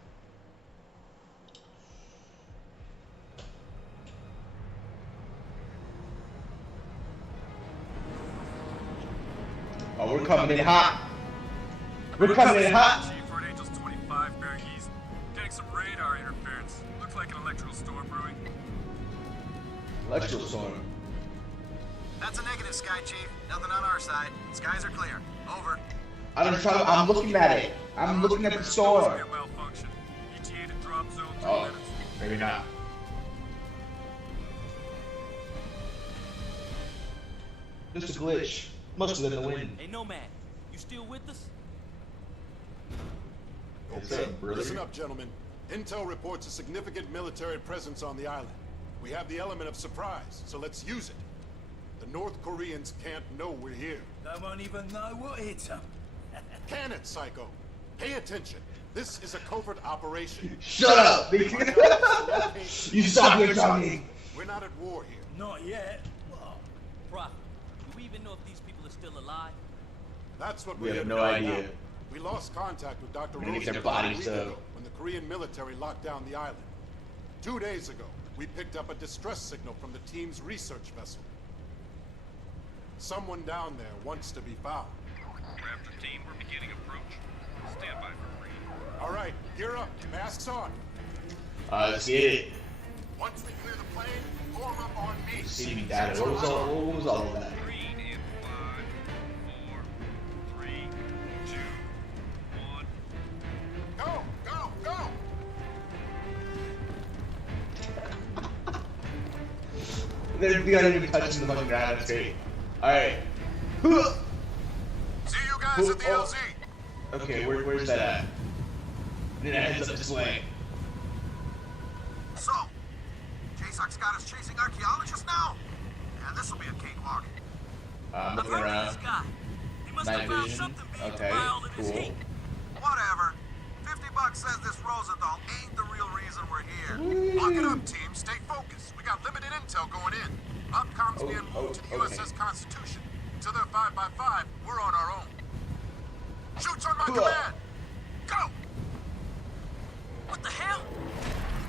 Oh, we're coming in hot. We're coming in hot. Chief, Fort Angels 25, bearing east. Getting some radar interference. Looks like an electrical storm brewing. Electrical storm. That's a negative, Sky Chief. Nothing on our side. Skies are clear. Over. I'm looking at it. I'm looking at the storm. Must be a malfunction. ETA to drop zone 2 Oh, minutes. maybe not. Just a glitch. Must have been the wind. Hey, Nomad, you still with us? Listen up, gentlemen. Intel reports a significant military presence on the island. We have the element of surprise, so let's use it. The North Koreans can't know we're here. They won't even know what hit them. Can it, Psycho? Pay attention. This is a covert operation. Shut up! You stop your talking. We're not at war here. Not yet. Well, Prophet, do we even know if these people are still alive? That's what We we're have here no to find idea. out. We lost contact with Dr. We're gonna Rose get their about a bodies week dug. ago when the Korean military locked down the island. 2 days ago, we picked up a distress signal from the team's research vessel. Someone down there wants to be found. Raptor team, we're beginning approach. Stand by for read. All right, gear up. Masks on. Let's get it. Once we clear the plane, form up on me. Receiving data. What was all of that? Read in 5, 4, 3, 2, 1. Go, go, go! They're not even touching the fucking ground. That's great. Alright. See you guys at the LZ. Okay, where's that at? I need a heads up display. So, JSOC's got us chasing archaeologists now? Yeah, this'll be a cakewalk. I'm looking I've heard of around. this guy. He must Night have found vision. something big Okay, to buy all of this cool. heat. Whatever. $50 says this Rosenthal ain't the real reason we're here. Lock it up, team. Stay focused. We got limited intel going in. Upcom's being moved to the okay. USS Constitution. Until they're 5x5, we're on our own. Shoots on my Cool. command. Go! What the hell?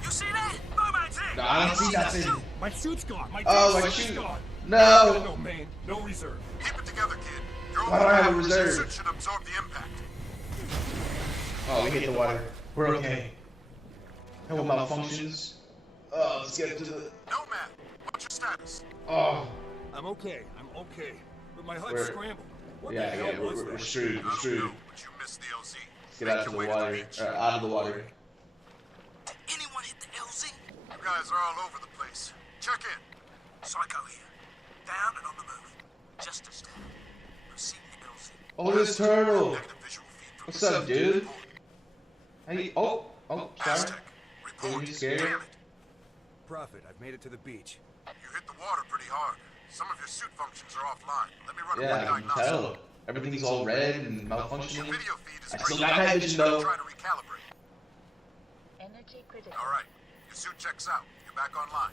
You see that? Nomad's in. No, I don't see nothing. My suit's gone. My Oh, my shoot. No! No, man. No reserve. Keep it together, kid. Your Why do I have a overpowered reserve? suit should absorb the impact. Oh, we hit the water. We're okay. No malfunctions. Oh, let's get to the. Nomad, what's your status? Oh, I'm okay. I'm okay. But my HUD's We're- scrambled. What yeah, the hell yeah, was we're that? screwed. I We're don't screwed. know, but you missed the LZ. Let's get out to the water. Out of the water. guys are all over the place. Check in. Psycho here. Down and on the move. Just a step. Receiving the LZ. Oh, this turtle. Negative visual feed from What's the up, dude? report. Hey, oh, sorry. Aztec, Are report. you scared? Damn it. Prophet, I've made it to the beach. You hit the water pretty hard. Some of your suit functions are offline. Let me run a quick Yeah, I can diagnostic. tell. Everything's all red and Your malfunctioning. video feed is I breaking still got night vision though. Try to recalibrate. Energy critical. All right. Your suit checks out. You're back online.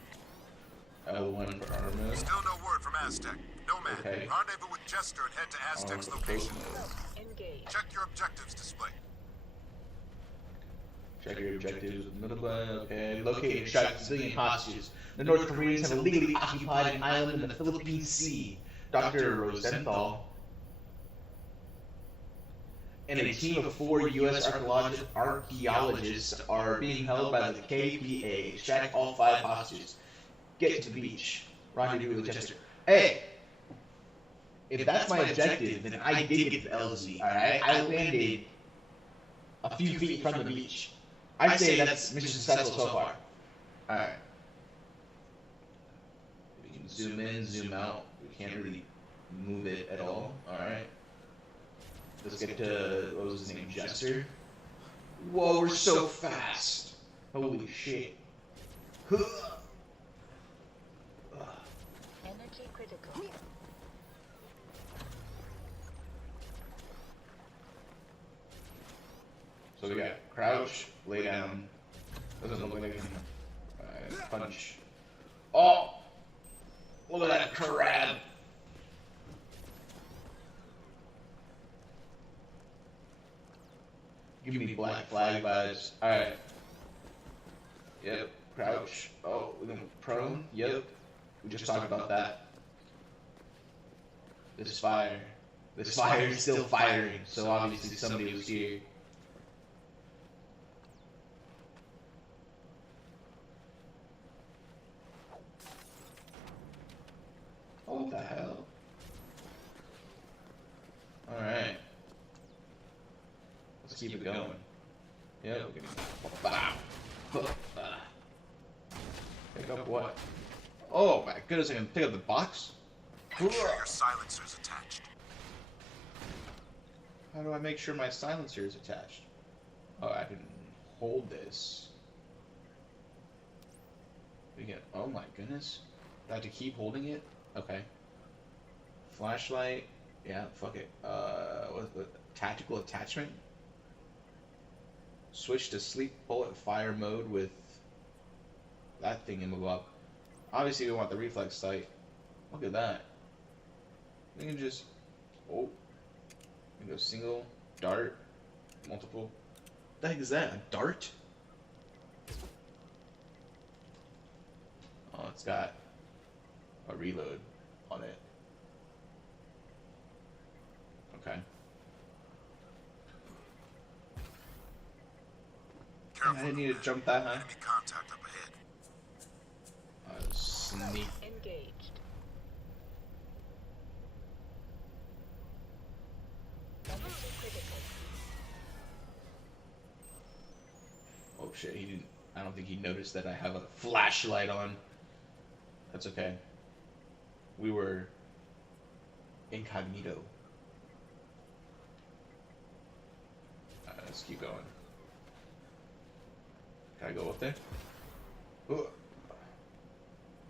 L1 for armor. Still no word from Aztec. Nomad, Okay. rendezvous with Jester and head to Aztec's Armor location. close. Engage. Check your objectives display. Check your objectives with middle button. Okay. Locate and extract civilian hostages. The North Koreans have illegally occupied an island in the Philippine Sea. Dr. Rosenthal and a team of 4 U.S. archaeologists are being held by the KPA. Extract all 5 hostages. Get to the beach. Rendezvous with Chester. Hey! If that's my objective, then I did get the LZ, alright? I landed a few feet from the beach. I'd say that's mission successful so far. Alright. We can zoom in, zoom out. We can't really move it at all. Alright. Let's get to, what was his name, Jester? Whoa, we're so fast. Holy shit. Energy critical. So we got crouch, lay down. Doesn't look like I can punch. Oh! Look at that crab! Give me black flag vibes. Alright. Yep. Crouch. Oh, we're gonna prone. Yep. We just talked about that. This fire. This fire is still firing, so obviously somebody was here. Oh, what the hell? Alright. Let's keep it going. Yep. Wow. Pick up what? Oh my goodness, I can pick up the box? Make sure your silencer's attached. How do I make sure my silencer is attached? Oh, I can hold this. We get, oh my goodness. Do I have to keep holding it? Okay. Flashlight. Yeah, fuck it. What tactical attachment? Switch to sleep bullet fire mode with that thing and move up. Obviously we want the reflex sight. Look at that. We can just, oh. We can go single, dart, multiple. What the heck is that? A dart? Oh, it's got a reload on it. Okay. Careful. I didn't need to jump that high. Enemy contact up ahead. Sneak. Engaged. Energy critical. Oh shit, he didn't. I don't think he noticed that I have a flashlight on. That's okay. We were incognito. Alright, let's keep going. Can I go up there? Ooh.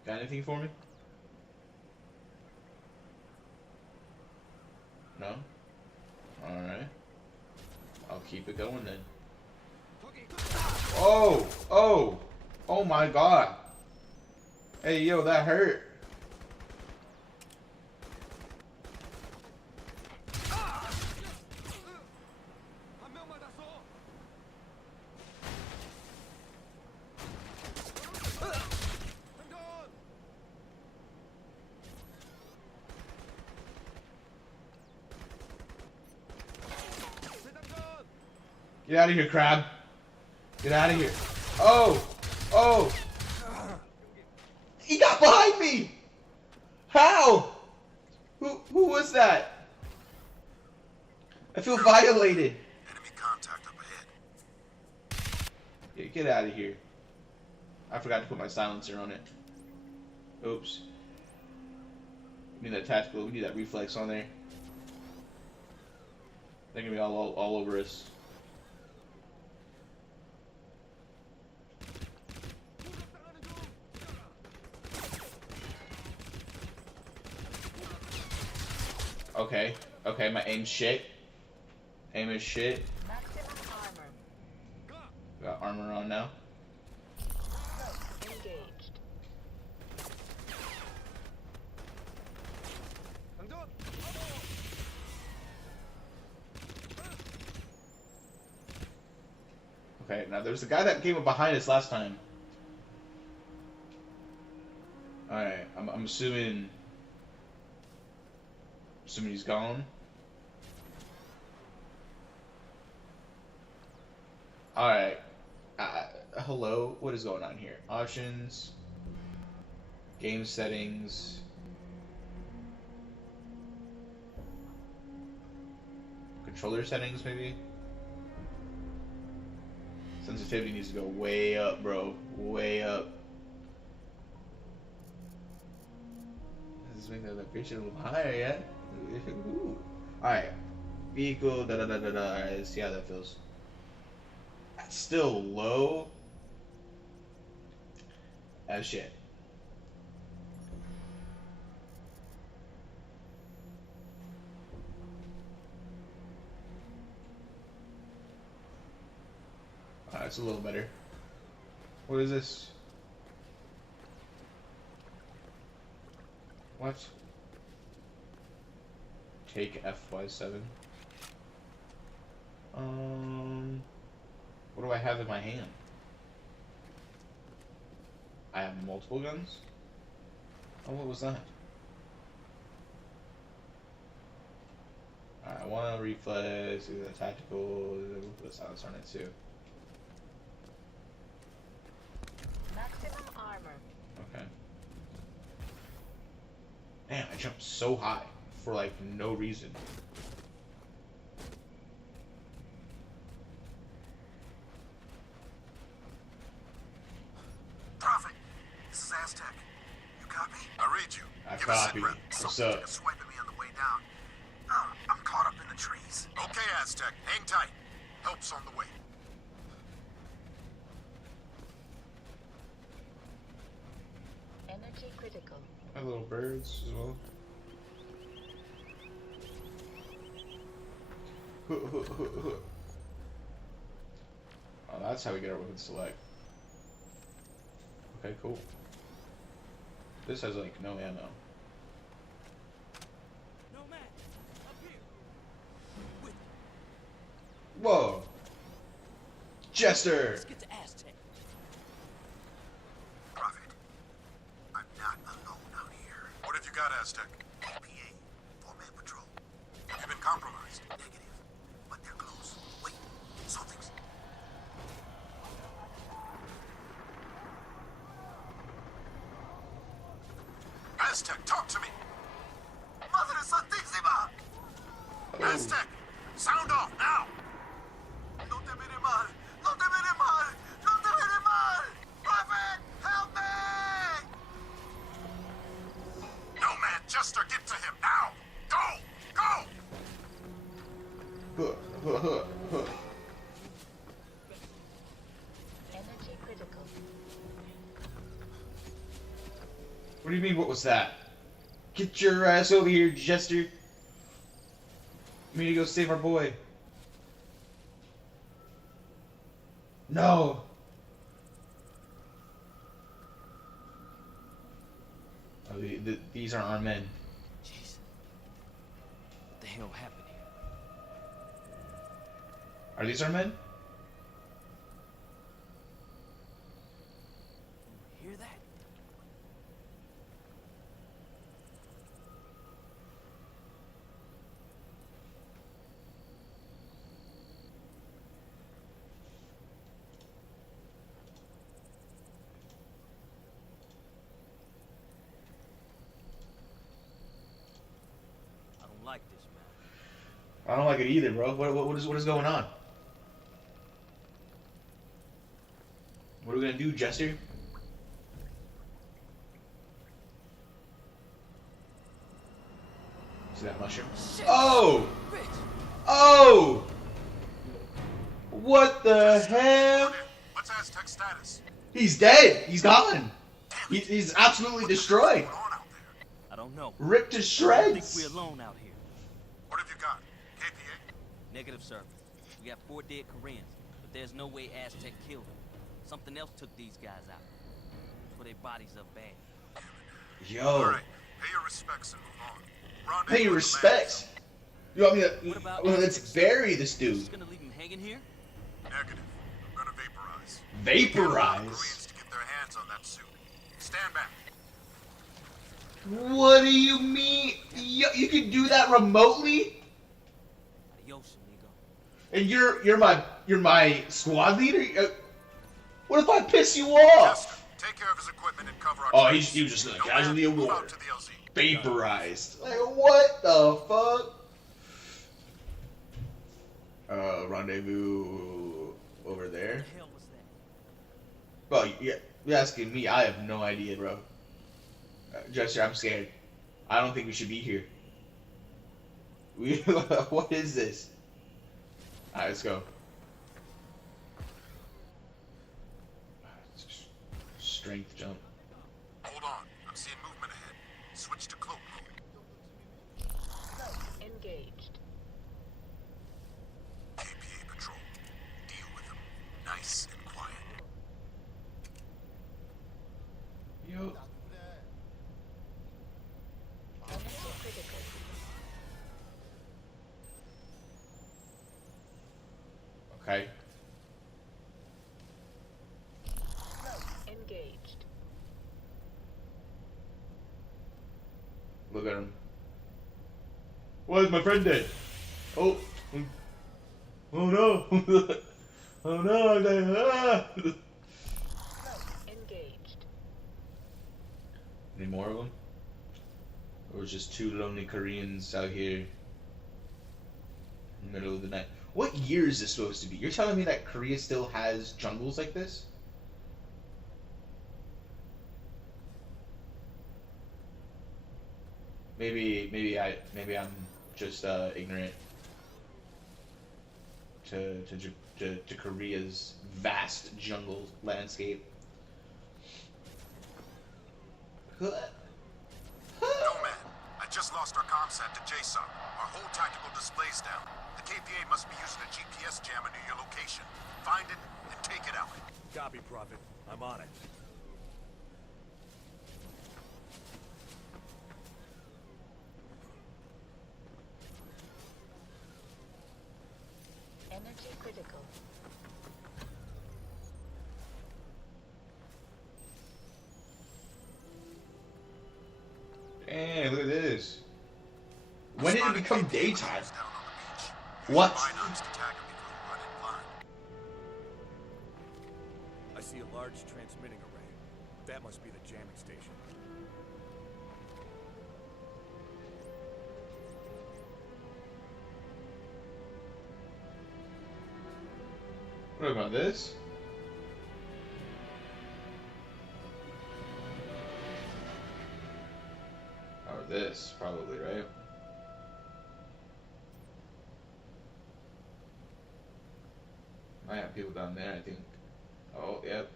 Got anything for me? No? Alright. I'll keep it going then. Oh! Oh! Oh my god! Hey yo, that hurt! Get out of here, crab! Get out of here! Oh! Oh! He got behind me! How? Who was that? I feel violated. Enemy contact up ahead. Get out of here. I forgot to put my silencer on it. Oops. We need that tactical. We need that reflex on there. They're gonna be all over us. Okay. Okay, my aim's shit. Aim is shit. Maximum armor. Got armor on now. Engaged. Okay, now there's the guy that came up behind us last time. Alright, I'm assuming he's gone. Alright. Hello? What is going on here? Options. Game settings. Controller settings, maybe? Sensitivity needs to go way up, bro. Way up. Let's make that picture a little higher, yeah? Ooh. Alright. Vehicle, da da da da da. Alright, let's see how that feels. That's still low as shit. Alright, it's a little better. What is this? What? Take FY7. What do I have in my hand? I have multiple guns? Oh, what was that? Alright, one reflex, a tactical, we'll put a silence on it too. Maximum armor. Okay. Man, I jumped so high for like no reason. Prophet, this is Aztec. You copy? I read you. I Give us copy. a rep. What's Something up? took a swipe at me on the way down. I'm caught up in the trees. Okay, Aztec. Hang tight. Help's on the way. Energy critical. My little birds as well. Oh, that's how we get our weapon select. Okay, cool. This has like no ammo. No man, up here. With Whoa! Jester! let's get to Aztec. Prophet, I'm not alone out here. What have you got, Aztec? APA, four-man patrol. Have you been compromised? Negative. But they're close. Wait, something's... Aztec, talk to me! Madre Santísima! Aztec, sound off now! No te mire mal! No te mire mal! No te mire mal! Prophet, help me! No, man, Jester, get to him now! Go! Go! Energy critical. What do you mean, what was that? Get your ass over here, Jester! You need to go save our boy. No! Oh, these aren't our men. Jeez. What the hell happened here? Are these our men? Hear that? I don't like this, man. I don't like it either, bro. What is going on? What are we gonna do, Jester? See that mushroom? Oh! Oh! What the hell? What's Aztec's status? He's dead. He's gone. He's absolutely destroyed. I don't know. Ripped to I think shreds. we're alone out here. What have you got? KPA? Negative, sir. We got 4 dead Koreans, but there's no way Aztec killed them. Something else took these guys out. For their bodies up bad. Yo. Alright, pay your respects and move on. Rendezvous Pay your with respects. You want me to? What about Well, let's bury this dude. Just gonna leave him hanging here? Negative. I'm gonna vaporize. Vaporize. Koreans to get their hands on that suit. Stand back. What do you mean? You can do that remotely? Adios, amigo. And you're my squad leader? What if I piss you off? Chester, take care of his equipment and cover our Oh, tracks. he was just a No casualty man, of move war. out to the LZ. Vaporized. Like, what the fuck? Rendezvous over there. What the hell was that? Well, you're asking me. I have no idea, bro. Jester, I'm scared. I don't think we should be here. What is this? Alright, let's go. Strength jump. Hold on. I'm seeing movement ahead. Switch to cloak mode. Engaged. KPA patrol. Deal with them. Nice and quiet. Yo. Energy critical. Okay. Engaged. Look at him. What is my friend dead? Oh. Oh no. Oh no. I'm dying. Ah. Engaged. Any more of them? Or was just 2 lonely Koreans out here in the middle of the night? What year is this supposed to be? You're telling me that Korea still has jungles like this? Maybe I'm just ignorant to Korea's vast jungle landscape. No man. I just lost our comsat to JSOC. Our whole tactical display's down. The KPA must be using a GPS jammer near your location. Find it and take it out. Copy, Prophet. I'm on it. Energy critical. Damn, look at this. When did it Spotted become KPA daytime? down on the beach. What? Use binocs to tag him before we run in blind. I see a large transmitting array. That must be the jamming station. What about this? Or this, probably, right? Might have people down there, I think. Oh, yep.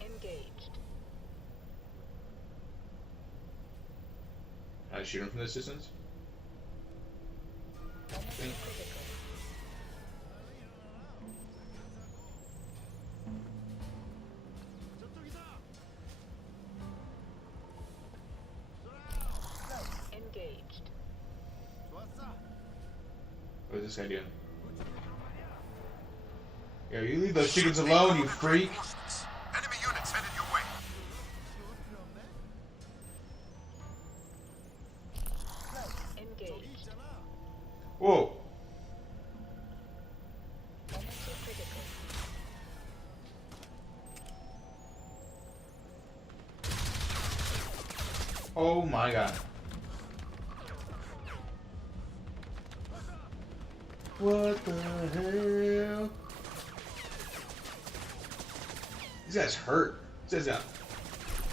Engaged. Can I shoot him from this distance? Energy critical. Engaged. What is this guy doing? Yo, you leave those chickens alone, you freak! Reinforcements. Enemy units headed your way. Engaged. Whoa! Energy critical. Oh my god. What the hell? These guys hurt. These guys got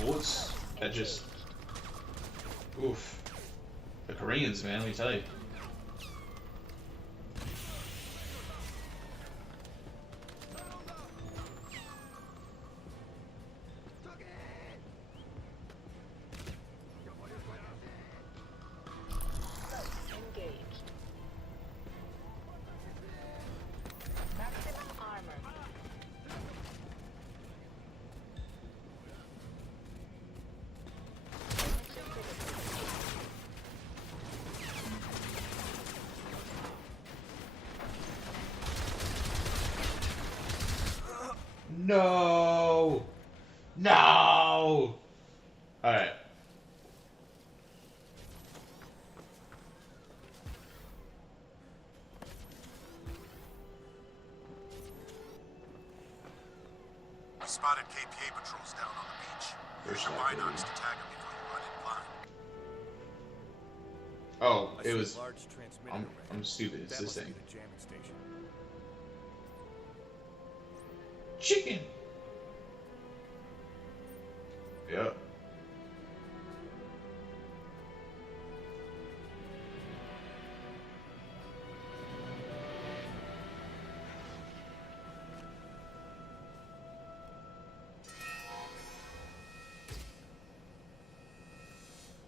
bullets that just... Oof. The Koreans, man, let me tell you. Engaged. Maximum armor. Energy critical. No! No! Alright. We spotted KPA patrols down on the beach. Use your binocs to tag them before you run in blind. Oh, I it see a was... large transmitting I'm array. stupid. It's That this must be thing. the jamming station. Chicken! Yep.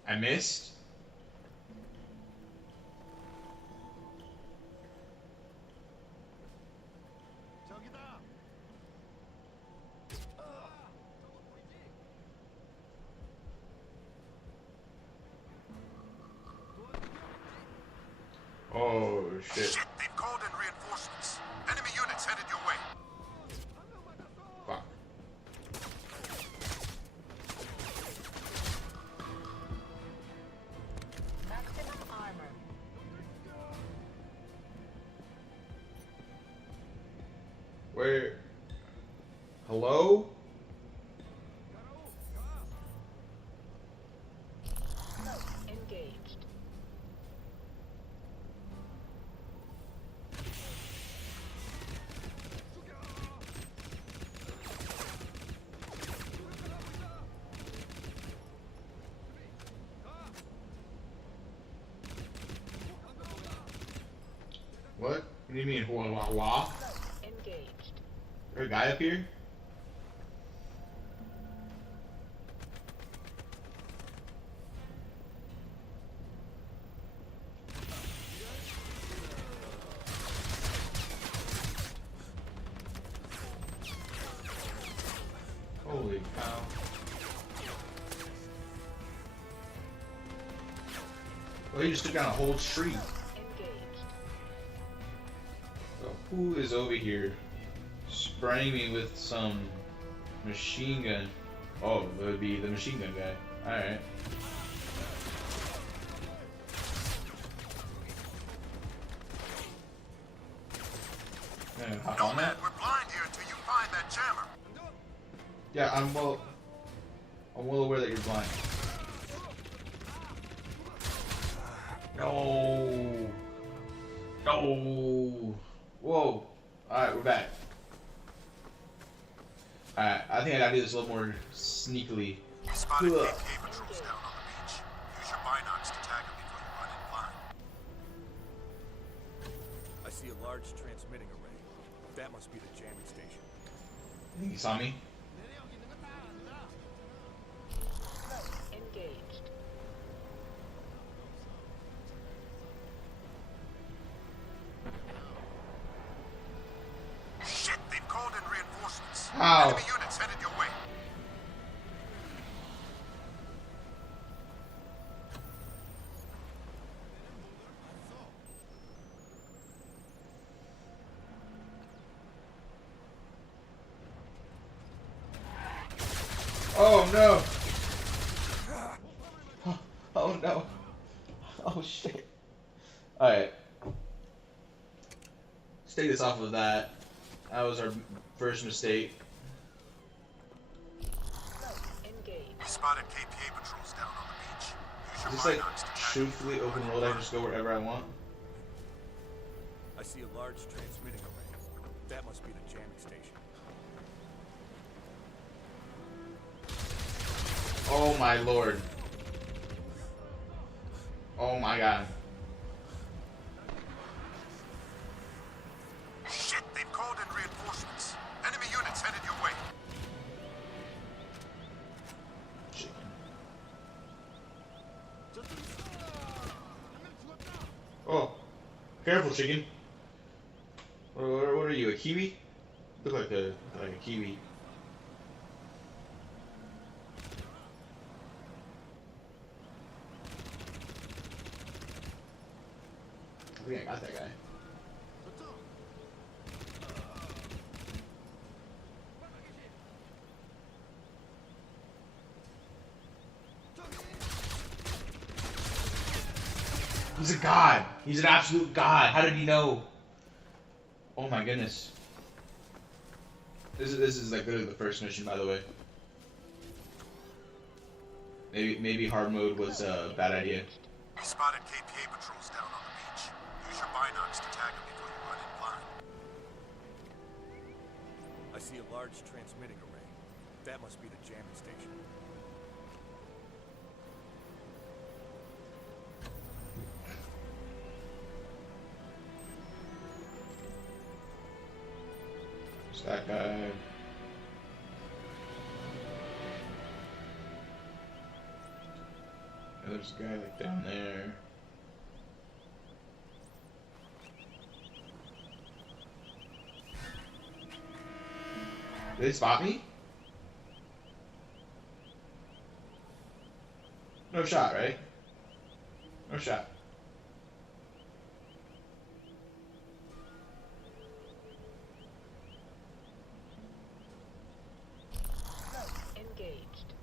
I missed? Oh shit. Shit, they've called in reinforcements. Enemy units headed your way. Fuck. Maximum armor. Where? Hello? Engaged. What? What do you mean? Wah wah wah? Engaged. There a guy up here? Holy cow. Well, he just took down a whole tree. Engaged. So who is over here spraying me with some machine gun? Oh, it would be the machine gun guy. Alright. Hop on Nomad, that? we're blind here until you find that jammer. Yeah, I'm well aware that you're blind. No. No. Whoa. Alright, we're back. Alright, I think I gotta do this a little more sneakily. We spotted Ugh. KPA patrols down on the beach. Use your binocs to tag them before you run in blind. I see a large transmitting array. That must be the jamming station. You think he saw me? Engaged. Shit, they've called in reinforcements. How? Enemy units headed your way. Oh no! Oh no! Oh shit! Alright. Let's take this off of that. That was our first mistake. Engaged. We spotted KPA patrols down on the beach. Use Is your this like binocs to tag them truthfully before you open run in world? I blind. just go wherever I want? I see a large transmitting array. That must be the jamming station. Oh my lord. Oh my god. Shit, they've called in reinforcements. Enemy units headed your way. Oh, careful, chicken. What are you, a kiwi? Look like a kiwi. I think I got that guy. He's a god. He's an absolute god. How did he know? Oh my goodness. This is like literally the first mission, by the way. Maybe hard mode was a bad idea. We spotted KPA patrols down on the beach. Use your binocs to tag them before you run in blind. I see a large transmitting array. That must be the jamming station. It's that guy. There's a guy like down there. Did they spot me? No shot, right? No shot. Engaged.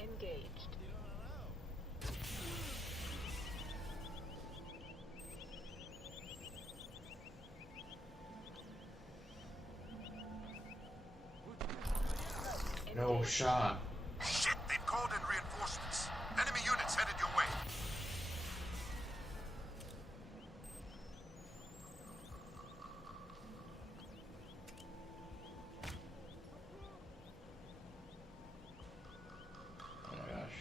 Engaged. No shot. Shit, they've called in reinforcements. Enemy units headed your way. Oh my gosh.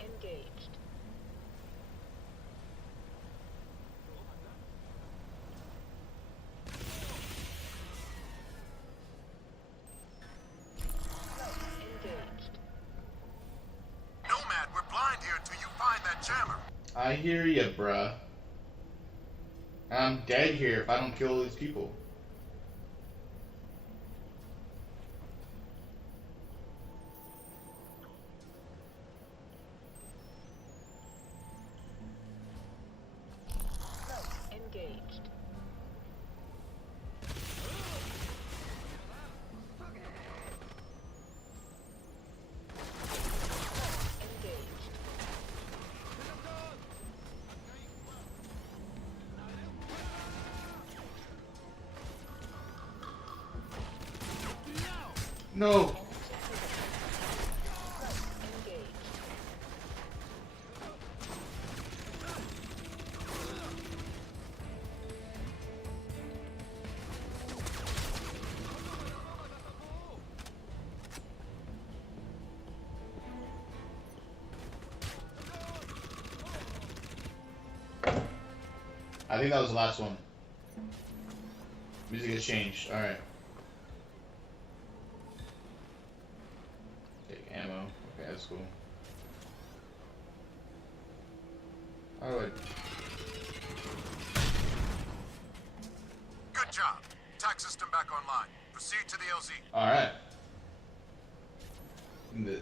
Engaged. Engaged. Nomad, we're blind here until you find that jammer. I hear ya, bruh. I'm dead here if I don't kill these people. Engaged. Engaged. No. Engaged. I think that was the last one. Music has changed. Alright. Take ammo. Okay, that's cool. How do I... Good job. Tac system back online. Proceed to the LZ. Alright.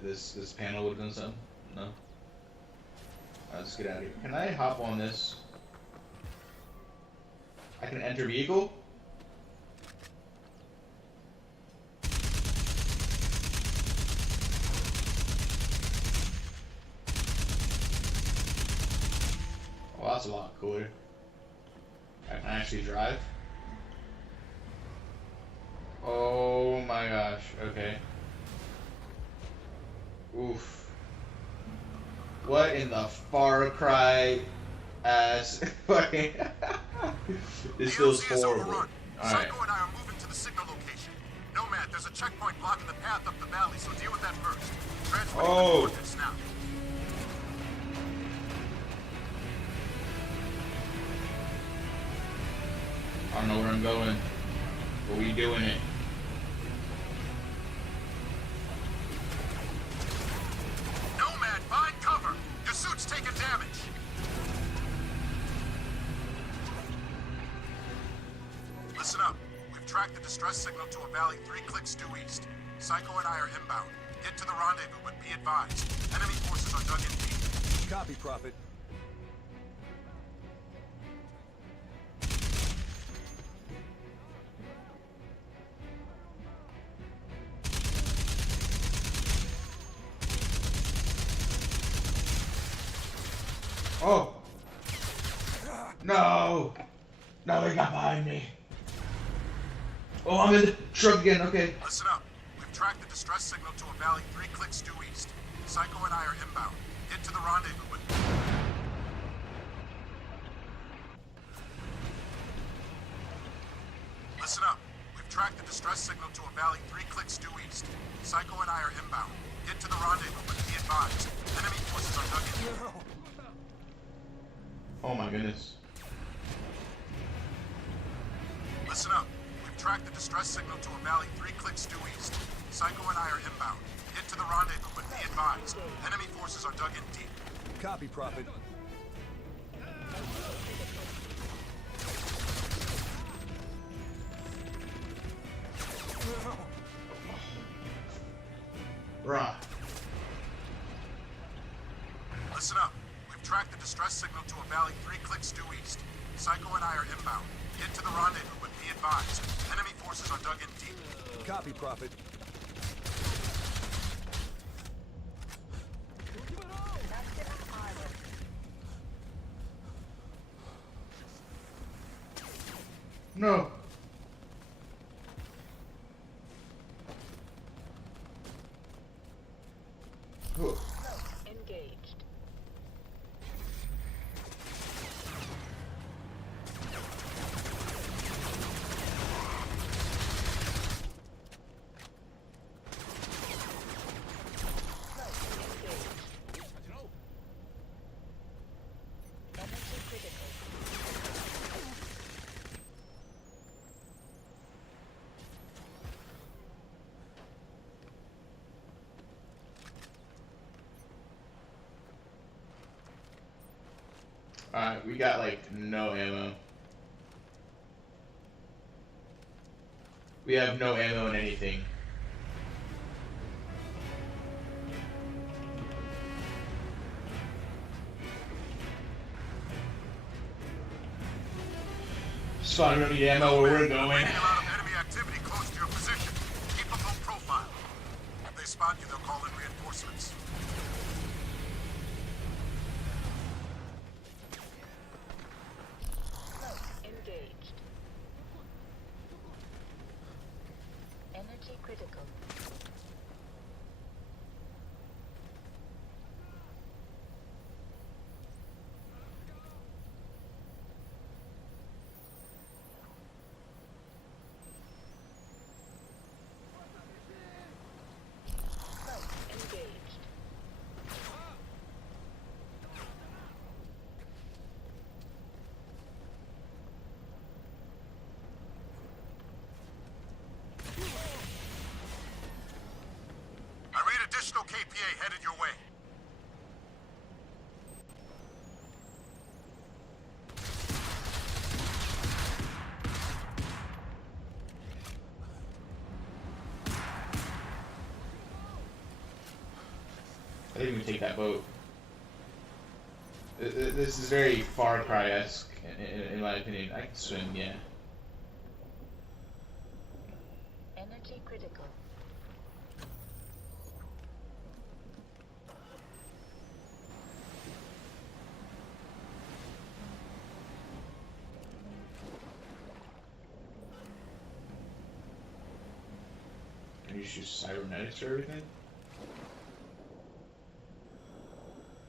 This panel would have done something? No? Let's get out of here. Can I hop on this? I can enter vehicle? Well, that's a lot cooler. I can actually drive. Oh my gosh, okay. Oof. What in the Far Cry ass fucking this feels horrible. Alright. Psycho and I are moving to the signal location. Nomad, there's a checkpoint blocking the path up the valley, so deal with that first. Transferring the coordinates now. I don't know where I'm going, but we doing it. Nomad, find cover! Your suit's taking damage! Listen up. We've tracked the distress signal to a valley 3 clicks due east. Psycho and I are inbound. Get to the rendezvous, but be advised. Enemy forces are dug in deep. Copy, Prophet. Oh! No! No, they got behind me. Oh, I'm in the truck again, okay. Listen up. We've tracked the distress signal to a valley 3 clicks due east. Psycho and I are inbound. Get to the rendezvous, but... Listen up. We've tracked the distress signal to a valley 3 clicks due east. Psycho and I are inbound. Get to the rendezvous, but be advised. Enemy forces are dug in. Oh my goodness. Listen up. We've tracked the distress signal to a valley 3 clicks due east. Psycho and I are inbound. Get to the rendezvous, but be advised. Enemy forces are dug in deep. Copy, Prophet. Bruh. Listen up. We've tracked the distress signal to a valley 3 clicks due east. Psycho and I are inbound. Get to the rendezvous, but be advised. Enemy forces are dug in deep. Copy, Prophet. No. Oh. Engaged. Energy critical. Alright, we got like no ammo. We have no ammo in anything. It's fine, we don't need ammo where we're going. Radial out of enemy activity close to your position. Keep a low profile. If they spot you, they'll call in reinforcements. Engaged. Energy critical. Engaged. I read additional KPA headed your way. I think we take that boat. This is very Far Cry-esque, in my opinion. I can swim, yeah. Energy critical. Can you just use cybernetics for everything?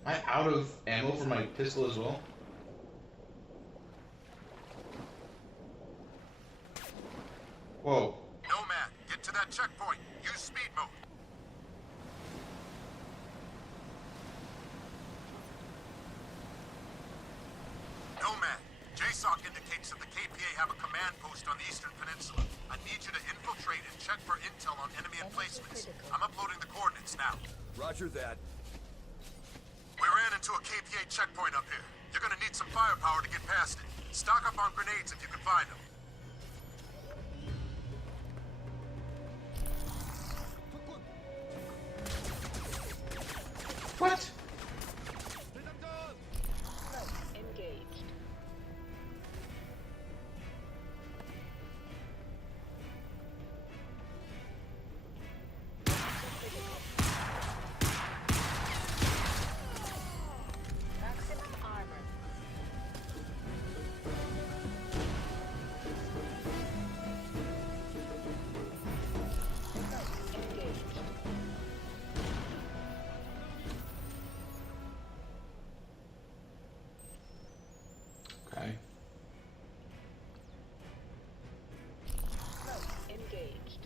Am I out of ammo for my pistol as well? Whoa. Nomad, get to that checkpoint. Use speed mode. Nomad, JSOC indicates that the KPA have a command post on the Eastern Peninsula. I need you to infiltrate and check for intel on enemy emplacements. I'm uploading the coordinates now. Roger that. We ran into a KPA checkpoint up here. You're gonna need some firepower to get past it. Stock up on grenades if you can find them. What? Engaged. Maximum armor. Engaged. Okay. Engaged.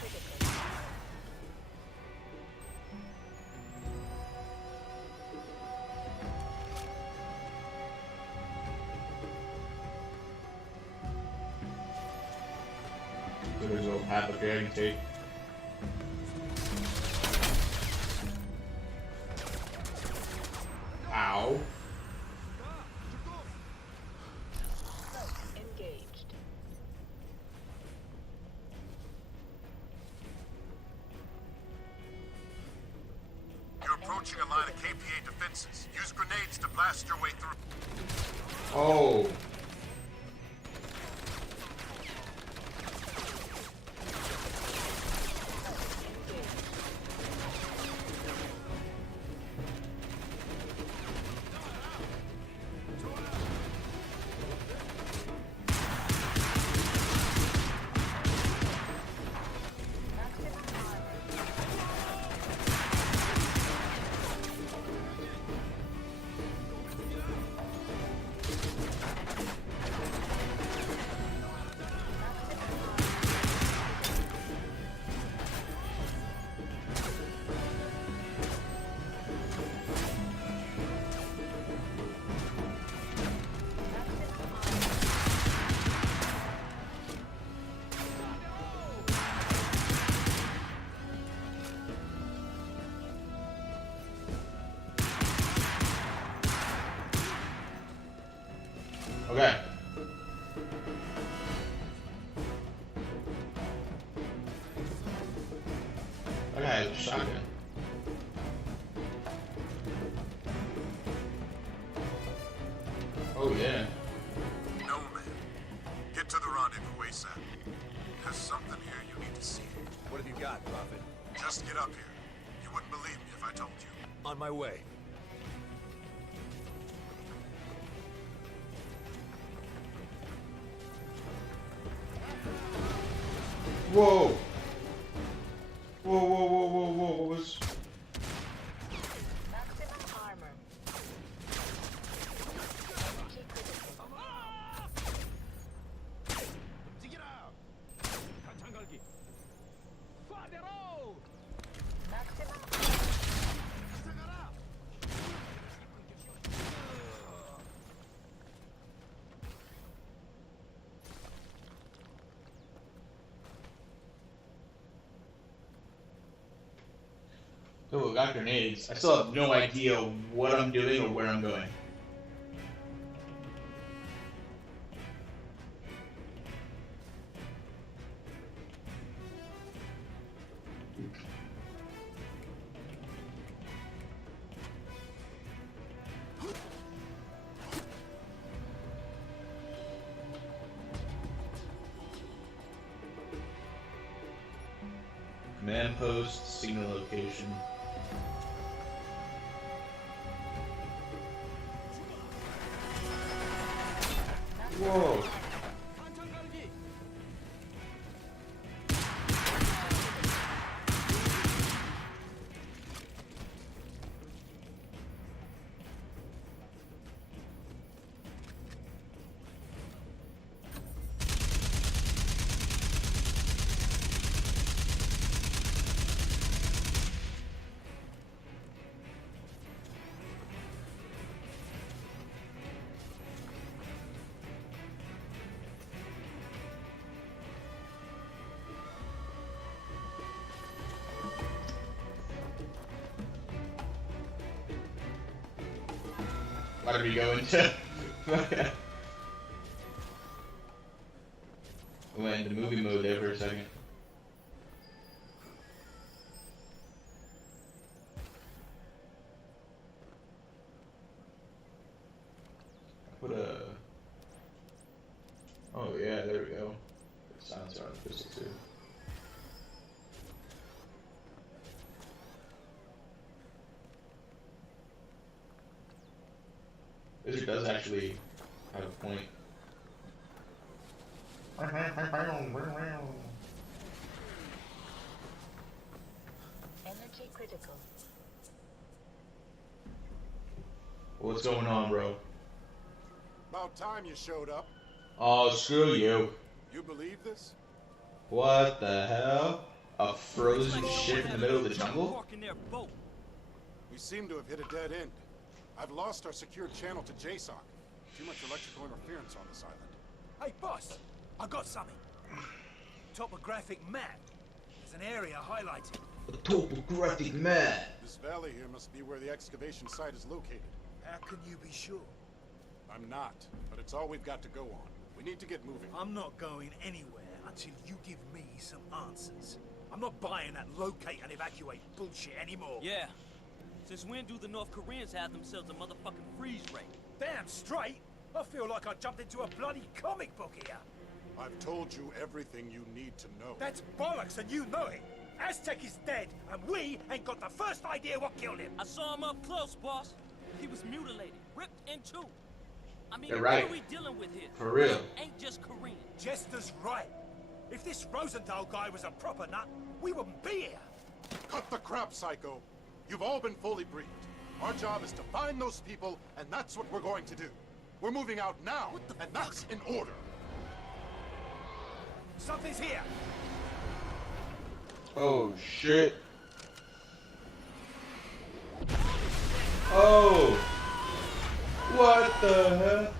Critical. So there's a path up here I can take. Ow. Engaged. You're approaching a line of KPA defenses. Use grenades to blast your way through. Oh. Maximum armor. Okay. Okay, shotgun. Oh yeah. Nomad, get to the rendezvous ASAP. There's something here you need to see. What have you got, Prophet? Just get up here. You wouldn't believe me if I told you. On my way. Whoa. Whoa, whoa, whoa, whoa, whoa. What was... Maximum armor. Energy critical. Maximum Oh, I got grenades. I still have no idea what I'm doing or where I'm going. Man post, signal location. Whoa. Why did we go into? We went into movie mode there for a second. Put a. Oh yeah, there we go. Put a silencer on the pistol too. This does actually have a point. Energy critical. What's going on, bro? About time you showed up. Oh, screw you. You believe this? What the hell? A frozen ship in the middle of the jungle? We seem to have hit a dead end. I've lost our secure channel to JSOC. Too much electrical interference on this island. Hey, boss, I got something. Topographic map. There's an area highlighted. A topographic map. This valley here must be where the excavation site is located. How can you be sure? I'm not, but it's all we've got to go on. We need to get moving. I'm not going anywhere until you give me some answers. I'm not buying that locate and evacuate bullshit anymore. Yeah. Since when do the North Koreans have themselves a motherfucking freeze rate? Damn straight! I feel like I jumped into a bloody comic book here. I've told you everything you need to know. That's bollocks and you know it. Aztec is dead and we ain't got the first idea what killed him. I saw him up close, boss. He was mutilated, ripped in two. I mean, You're right. what are we dealing with here? For real. It ain't just Korean. Jester's right. If this Rosenthal guy was a proper nut, we wouldn't be here. Cut the crap, Psycho. You've all been fully briefed. Our job is to find those people, and that's what we're going to do. We're moving out now, and that's in order. Something's here. Oh shit. Oh. What the hell?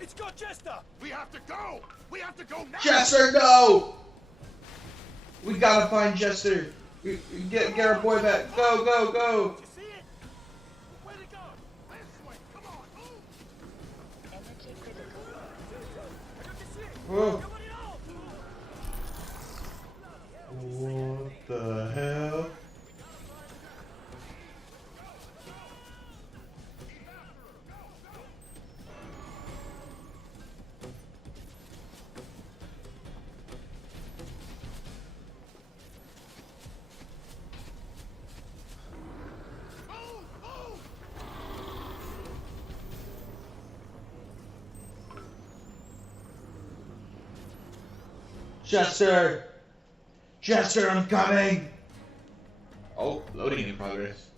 It's got Jester. We have to go. We have to go now. Jester, no! We gotta find Jester. We get our boy back. Go, go, go! You see it? Where'd it go? This way. Come on. Move. Energy critical. I got this shit. Whoa. Come on, What the hell? Jester! Jester, I'm coming! Oh, loading in progress.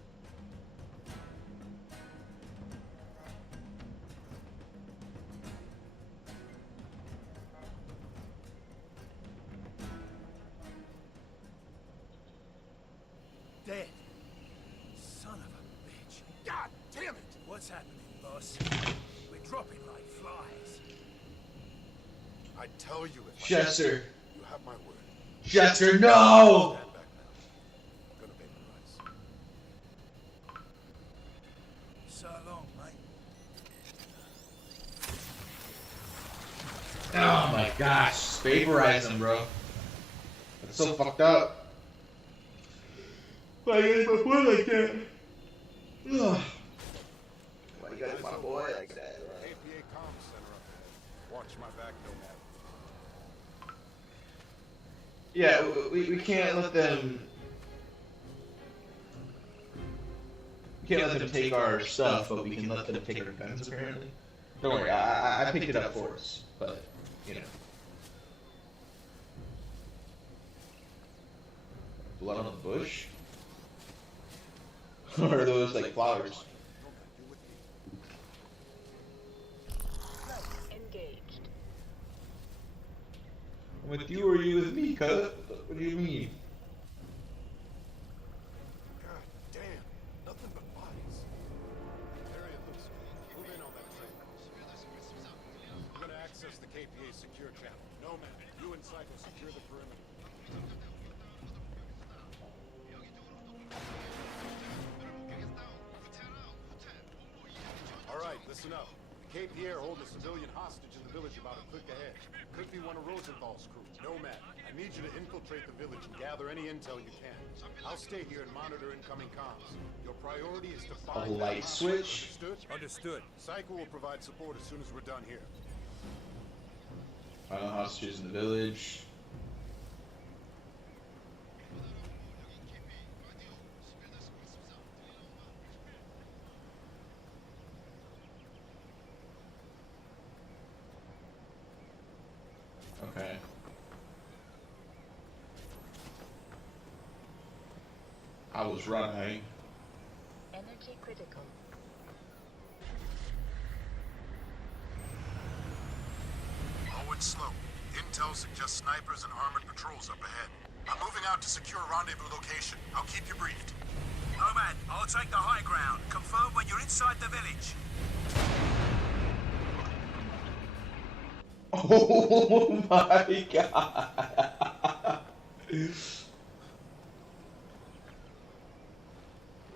Dead. Son of a bitch. God damn it! What's happening, boss? We're dropping like flies. I tell you if Jester! you have my word. Jester, no! Stand back now. I'm gonna vaporize. So long, mate. Oh my gosh, vaporize him, bro. That's so fucked up. Why you gotta my boy like that? Ugh. Why you gotta my boy like that? APA Comm Center up ahead. Watch my back, Nomad. Yeah, we can't let them. We can't let them take our stuff, but we can let them take our guns. Apparently. Don't worry, I picked it up for us, but you know. Blood on the bush? Or are those like flowers? Engaged. I'm with you or are you with me, cuz? What do you mean? God damn, nothing but bodies. Area looks good. Move in on that train. I'm gonna access the KPA secure channel. Nomad, you and Psycho secure the perimeter. Alright, listen up. The KPA are holding a civilian hostage in the village about a click ahead. Could be one of Rosenthal's crew. Nomad, I need you to infiltrate the village and gather any intel you can. I'll stay here and monitor incoming comms. Your priority is to find A light switch? Understood? Understood. Psycho will provide support as soon as we're done here. Find the hostages in the village. Okay. I was running. Energy critical. Low and slow. Intel suggests snipers and armored patrols up ahead. I'm moving out to secure a rendezvous location. I'll keep you briefed. Nomad, I'll take the high ground. Confirm when you're inside the village. Oh my god.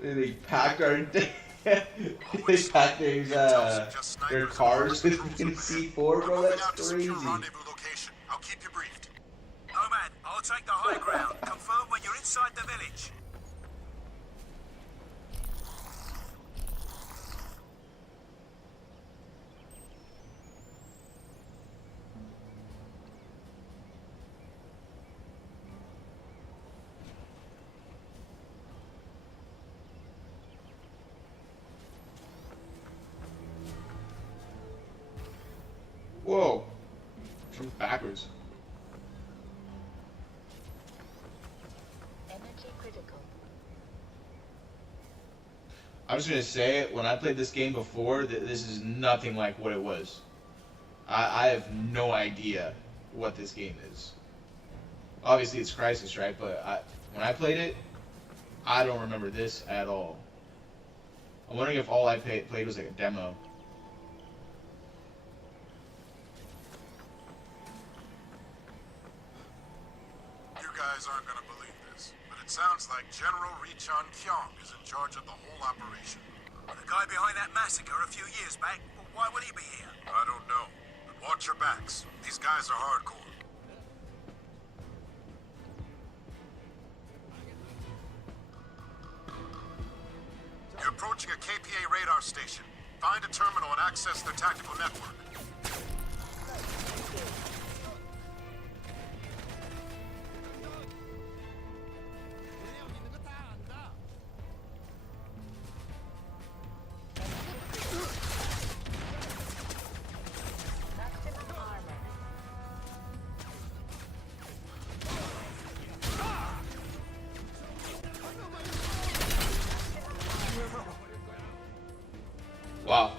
They packed our they packed their cars with C4, bro. That's crazy. I'll keep you briefed. Nomad, I'll take the high ground. Confirm when you're inside the village. Whoa. From backwards. Energy critical. I'm just gonna say it, when I played this game before, this is nothing like what it was. I have no idea what this game is. Obviously it's Crysis, right? But when I played it, I don't remember this at all. I'm wondering if all I played was like a demo. You guys aren't gonna believe this, but it sounds like General Richan Kyong is in charge of the whole operation. The guy behind that massacre a few years back, well, why would he be here? I don't know, but watch your backs. These guys are hardcore. You're approaching a KPA radar station. Find a terminal and access their tactical network. Maximum armor. Wow.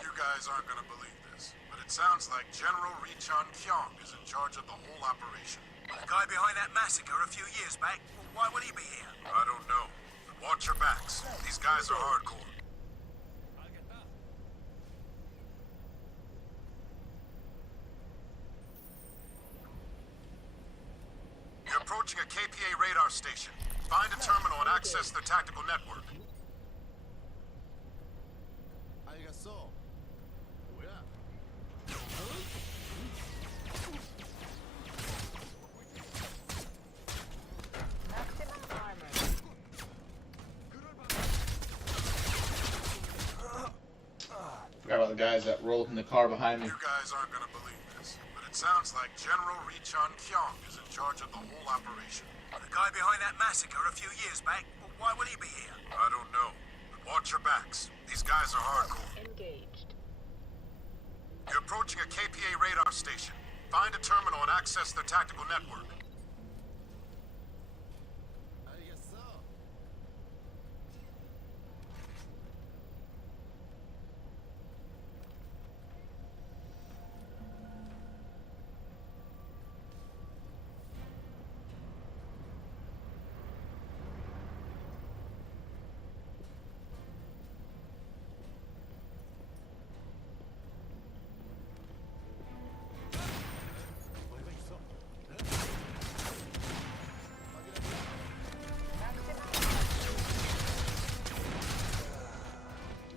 You guys aren't gonna believe this, but it sounds like General Richan Kyong is in charge of the whole operation. The guy behind that massacre a few years back, well, why would he be here? I don't know, but watch your backs. These guys are hardcore. You're approaching a KPA radar station. Find a terminal and access their tactical network. Maximum armor. Forgot about the guys that rolled in the car behind me. You guys aren't gonna believe this, but it sounds like General Richon Kyong is in charge of the whole operation. The guy behind that massacre a few years back, well, why would he be here? I don't know, but watch your backs. These guys are hardcore. Engaged. You're approaching a KPA radar station. Find a terminal and access their tactical network.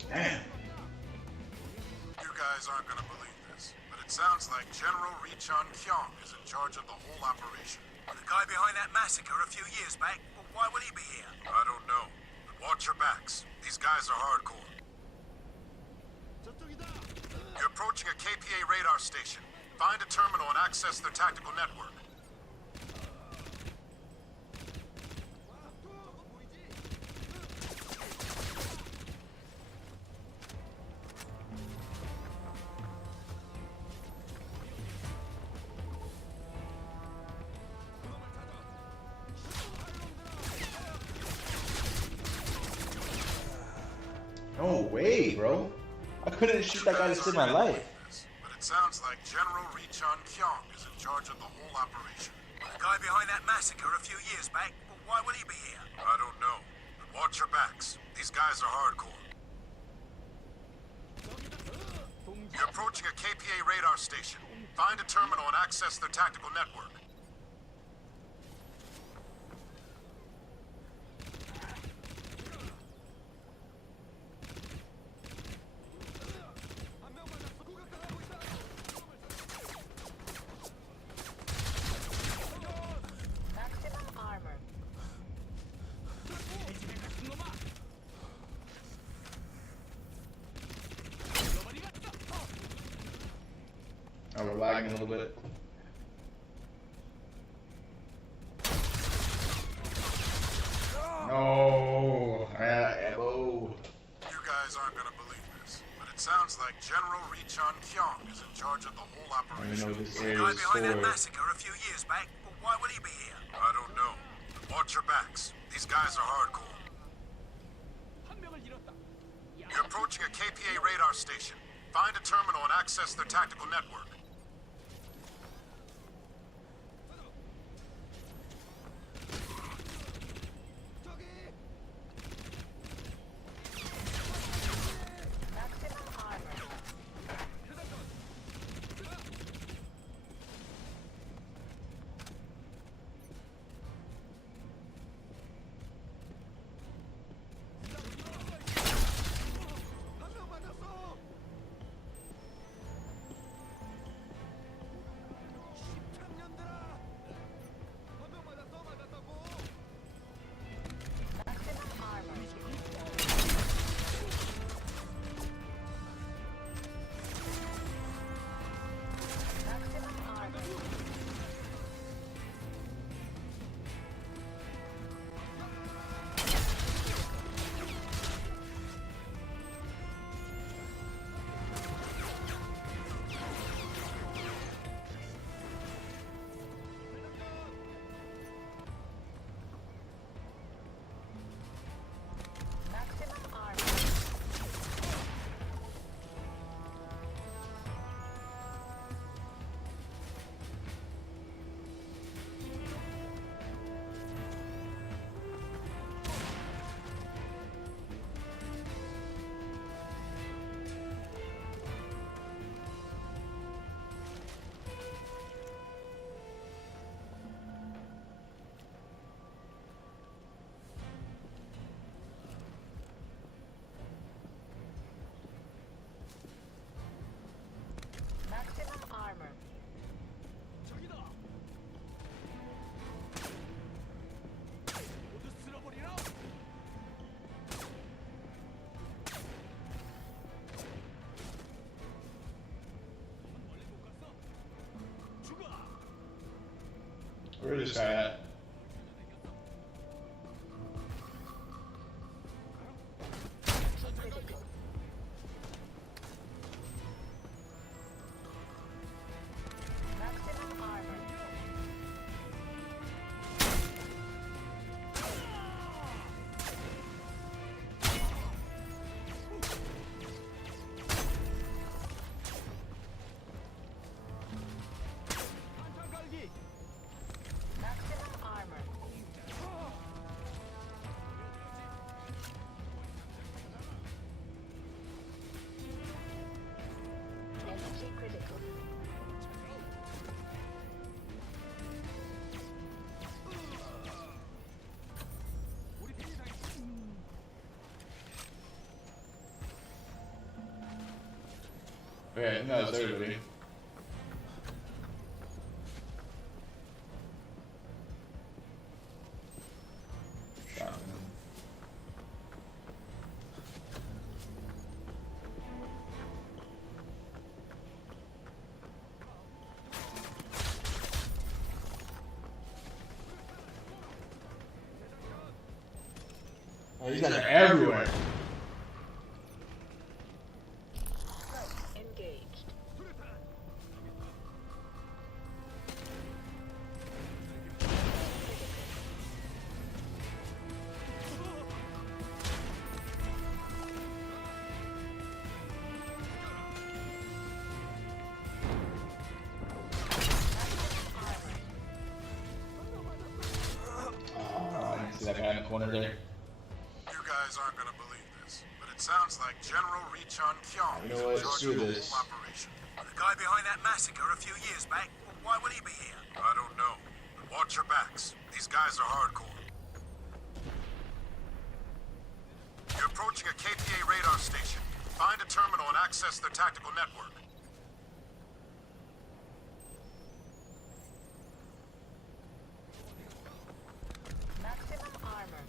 Damn. You guys aren't gonna believe this, but it sounds like General Richon Kyong is in charge of the whole operation. The guy behind that massacre a few years back, well, why would he be here? I don't know, but watch your backs. These guys are hardcore. You're approaching a KPA radar station. Find a terminal and access their tactical network. No way, bro. I couldn't shoot that guy to save my life. But it sounds like General Richon Kyong is in charge of the whole operation. The guy behind that massacre a few years back, well, why would he be here? I don't know, but watch your backs. These guys are hardcore. You're approaching a KPA radar station. Find a terminal and access their tactical network. Maximum armor. Oh, we're lagging a little bit. No, I ran out of ammo. You guys aren't gonna believe this, but it sounds like General Richon Kyong is in charge of the whole I don't operation. know what this The area guy is behind that for. massacre a few years back, well, why would he be here? I don't know, but watch your backs. These guys are hardcore. You're approaching a KPA radar station. Find a terminal and access their tactical network. Maximum armor. Where is this guy at? Critical. Maximum armor. Maximum armor. Energy critical. Okay, no, that's everybody. Shotgun. Oh, these guys are everywhere. Engaged. Oh, I didn't see that guy in the corner there. You guys aren't gonna believe this, but it sounds like General Richon Kyong You is know in what? Let's charge do of the this. whole operation. The guy behind that massacre a few years back, well, why would he be here? I don't know, but watch your backs. These guys are hardcore. You're approaching a KPA radar station. Find a terminal and access their tactical network. Maximum armor.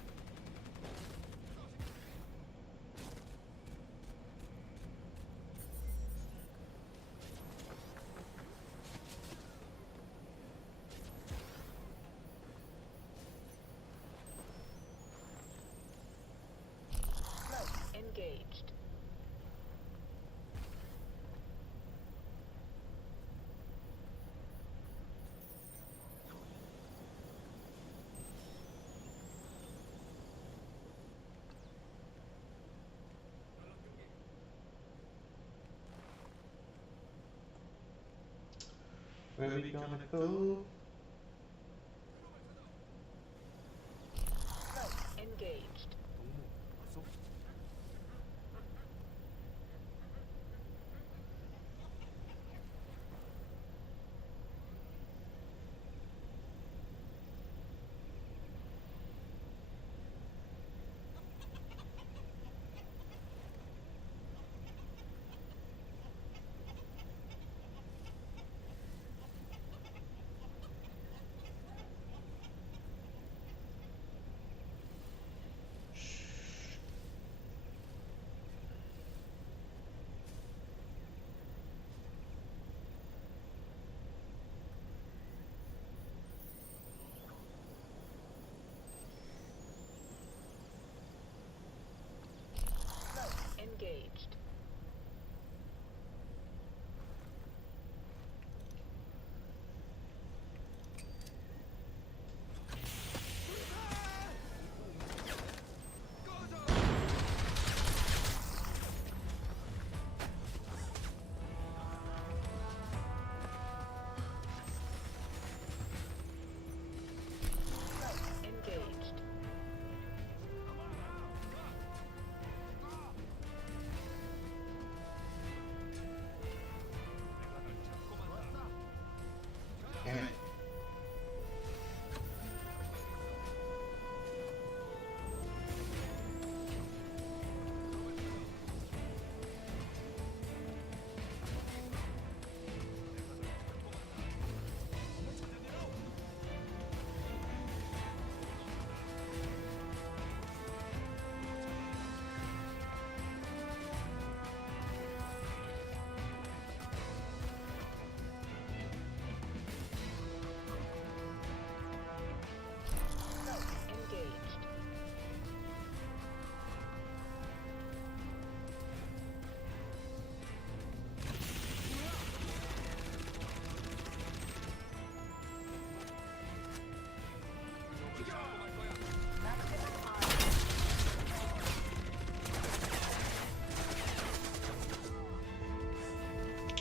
Engaged. Where we gonna go? Engaged. Engaged. Engaged.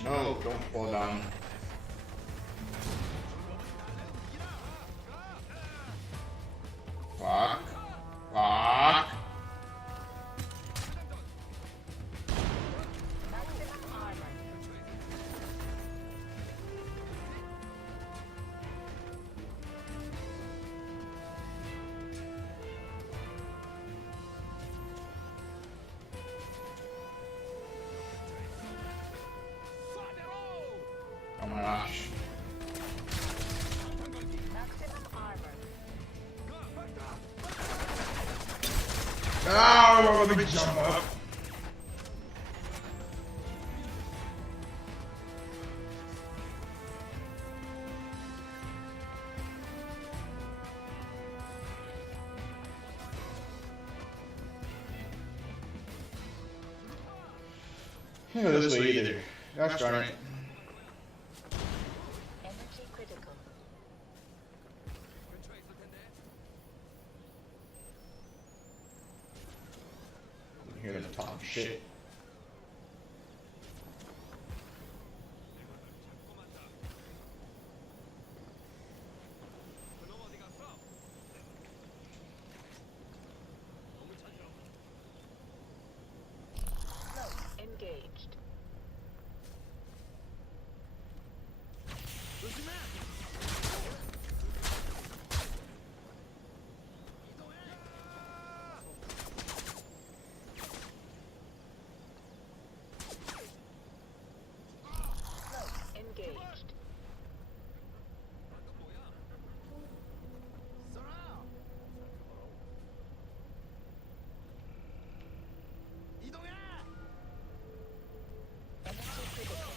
No, don't fall down. Fuck. Fuck. Maximum armor. Oh my gosh. Maximum armor. Oh, let me jump up. Can't go this way either. Gosh darn it. Energy critical. I'm hearing them talking shit. Engaged. Engaged. Energy critical.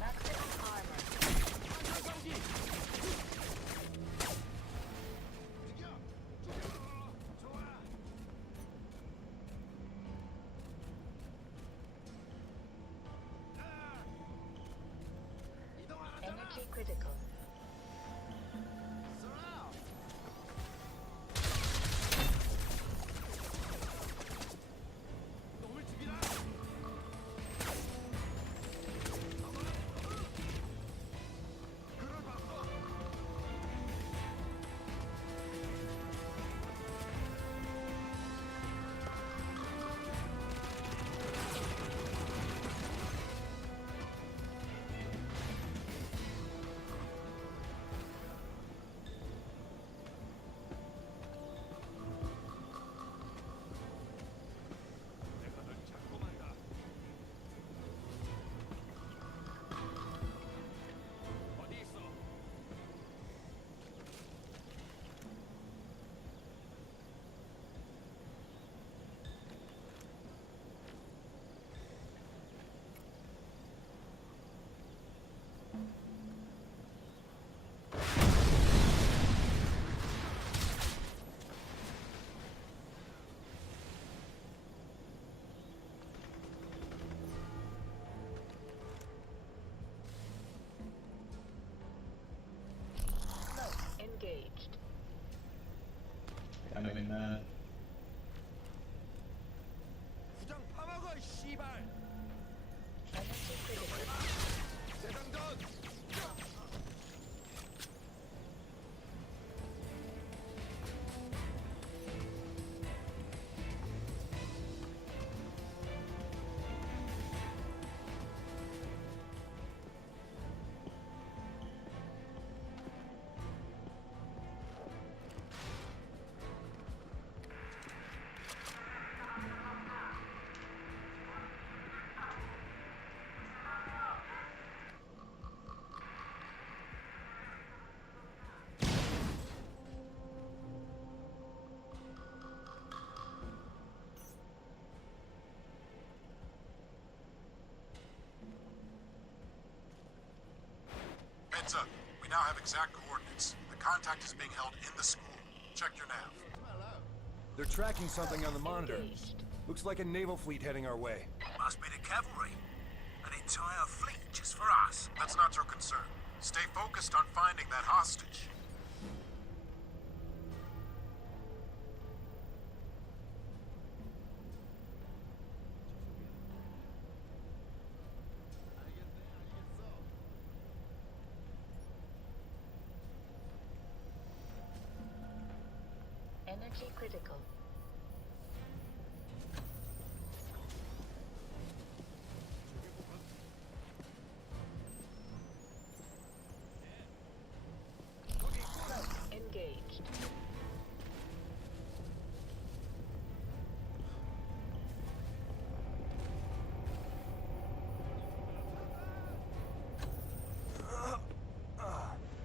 Maximum armor. Energy critical. Engaged. I'm in Energy critical. Heads up. We now have exact coordinates. The contact is being held in the school. Check your nav. They're tracking something on the monitor. Engaged. Looks like a naval fleet heading our way. Must be the cavalry. An entire fleet just for us. That's not your concern. Stay focused on finding that hostage. Energy critical. Engaged.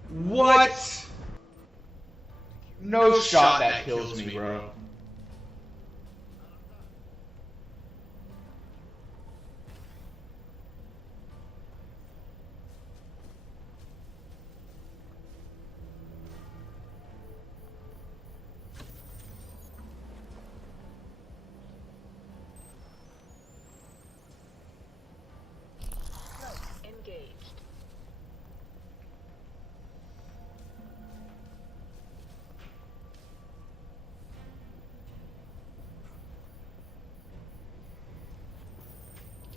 What? No shot that kills me, bro. Engaged.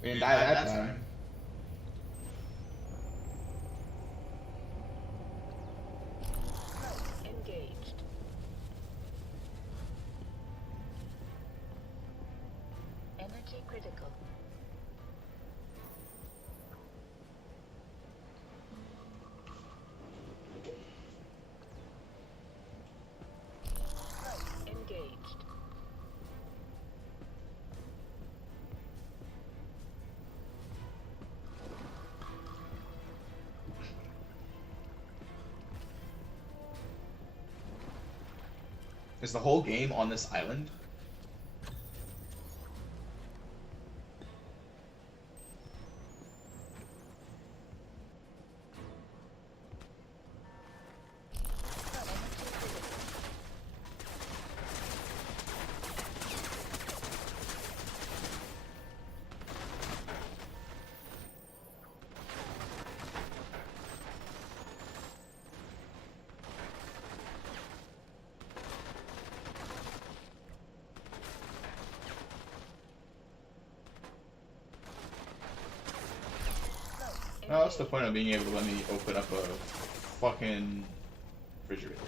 We didn't die that time. Engaged. Energy critical. Engaged. Is the whole game on this island? No, what's the point of being able to let me open up a fucking refrigerator?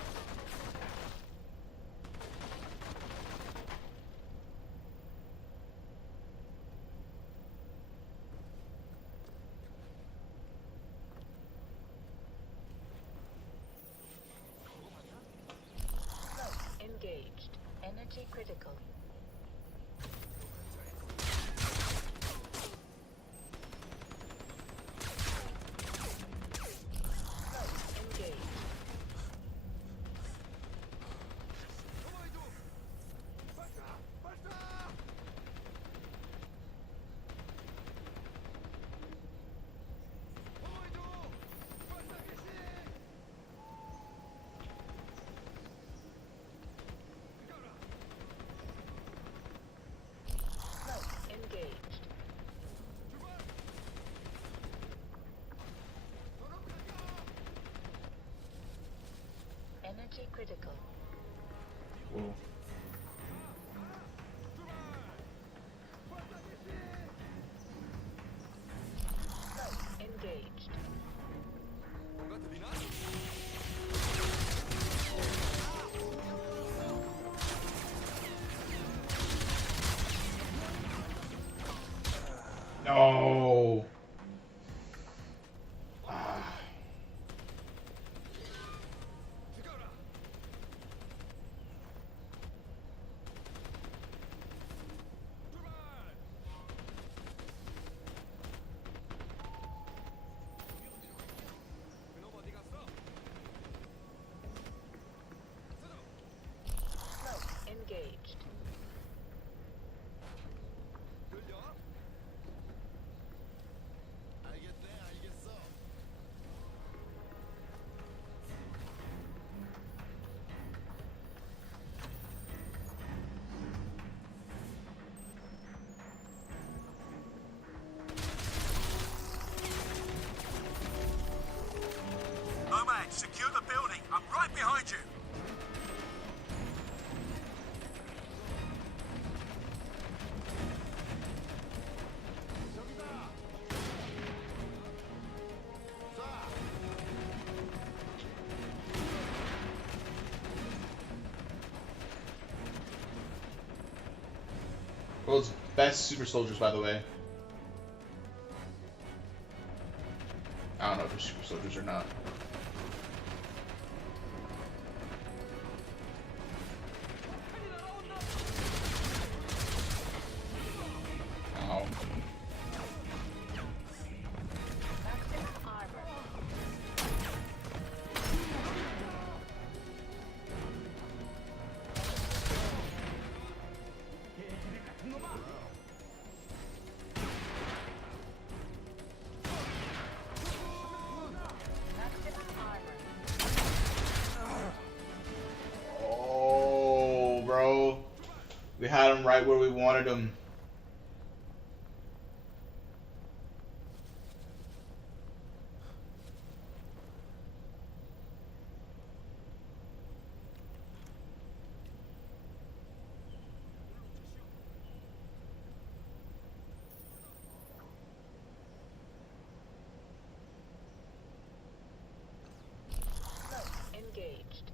Engaged. Energy critical. Engaged. Engaged. Energy critical. Whoa. Engaged. No. Ah. Engaged. secure the building. I'm right behind you. World's best super soldiers, by the way. I don't know if they're super soldiers or not. Ow. Maximum armor. Maximum armor. Oh, bro. We had him right where we wanted him. Engaged.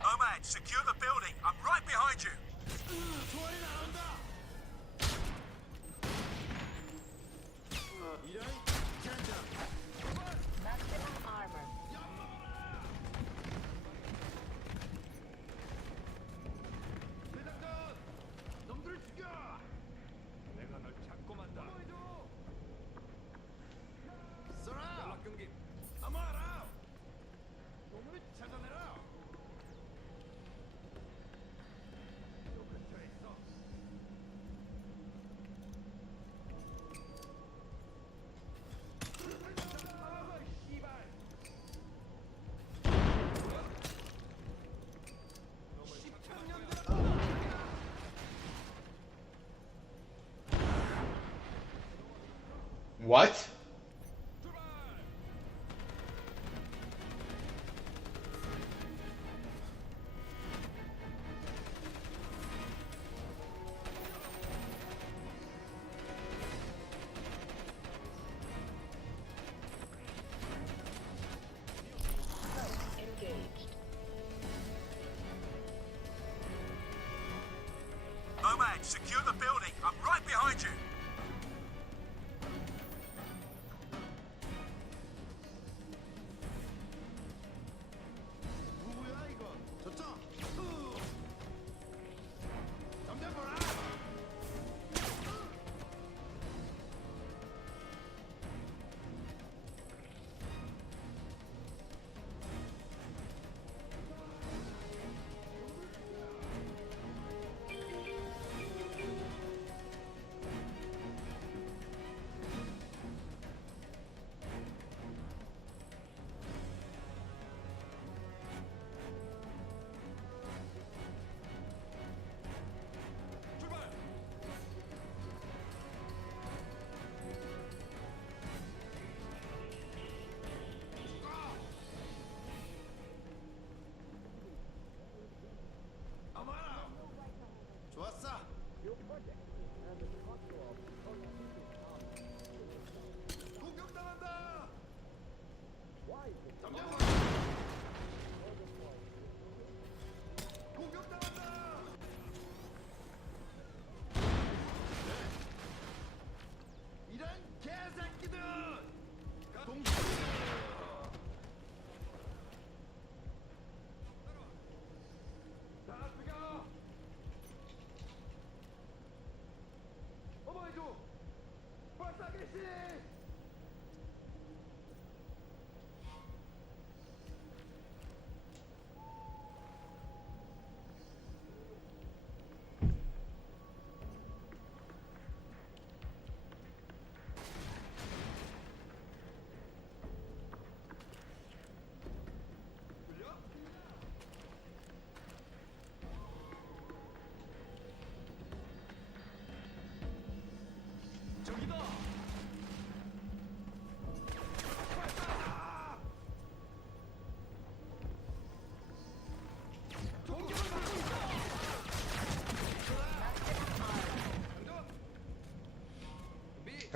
Nomad, secure the building. I'm right behind you. Maximum armor. 내가 널 잡고 만다. 연락 경기. 아마라. 놈을 찾아내라. 너 근처에 있어. 아, 씨발. 놈을 10년 What? Engaged. Nomad, secure the building. I'm right behind you. 누구야 이건? 저쪽. 덤벼보라.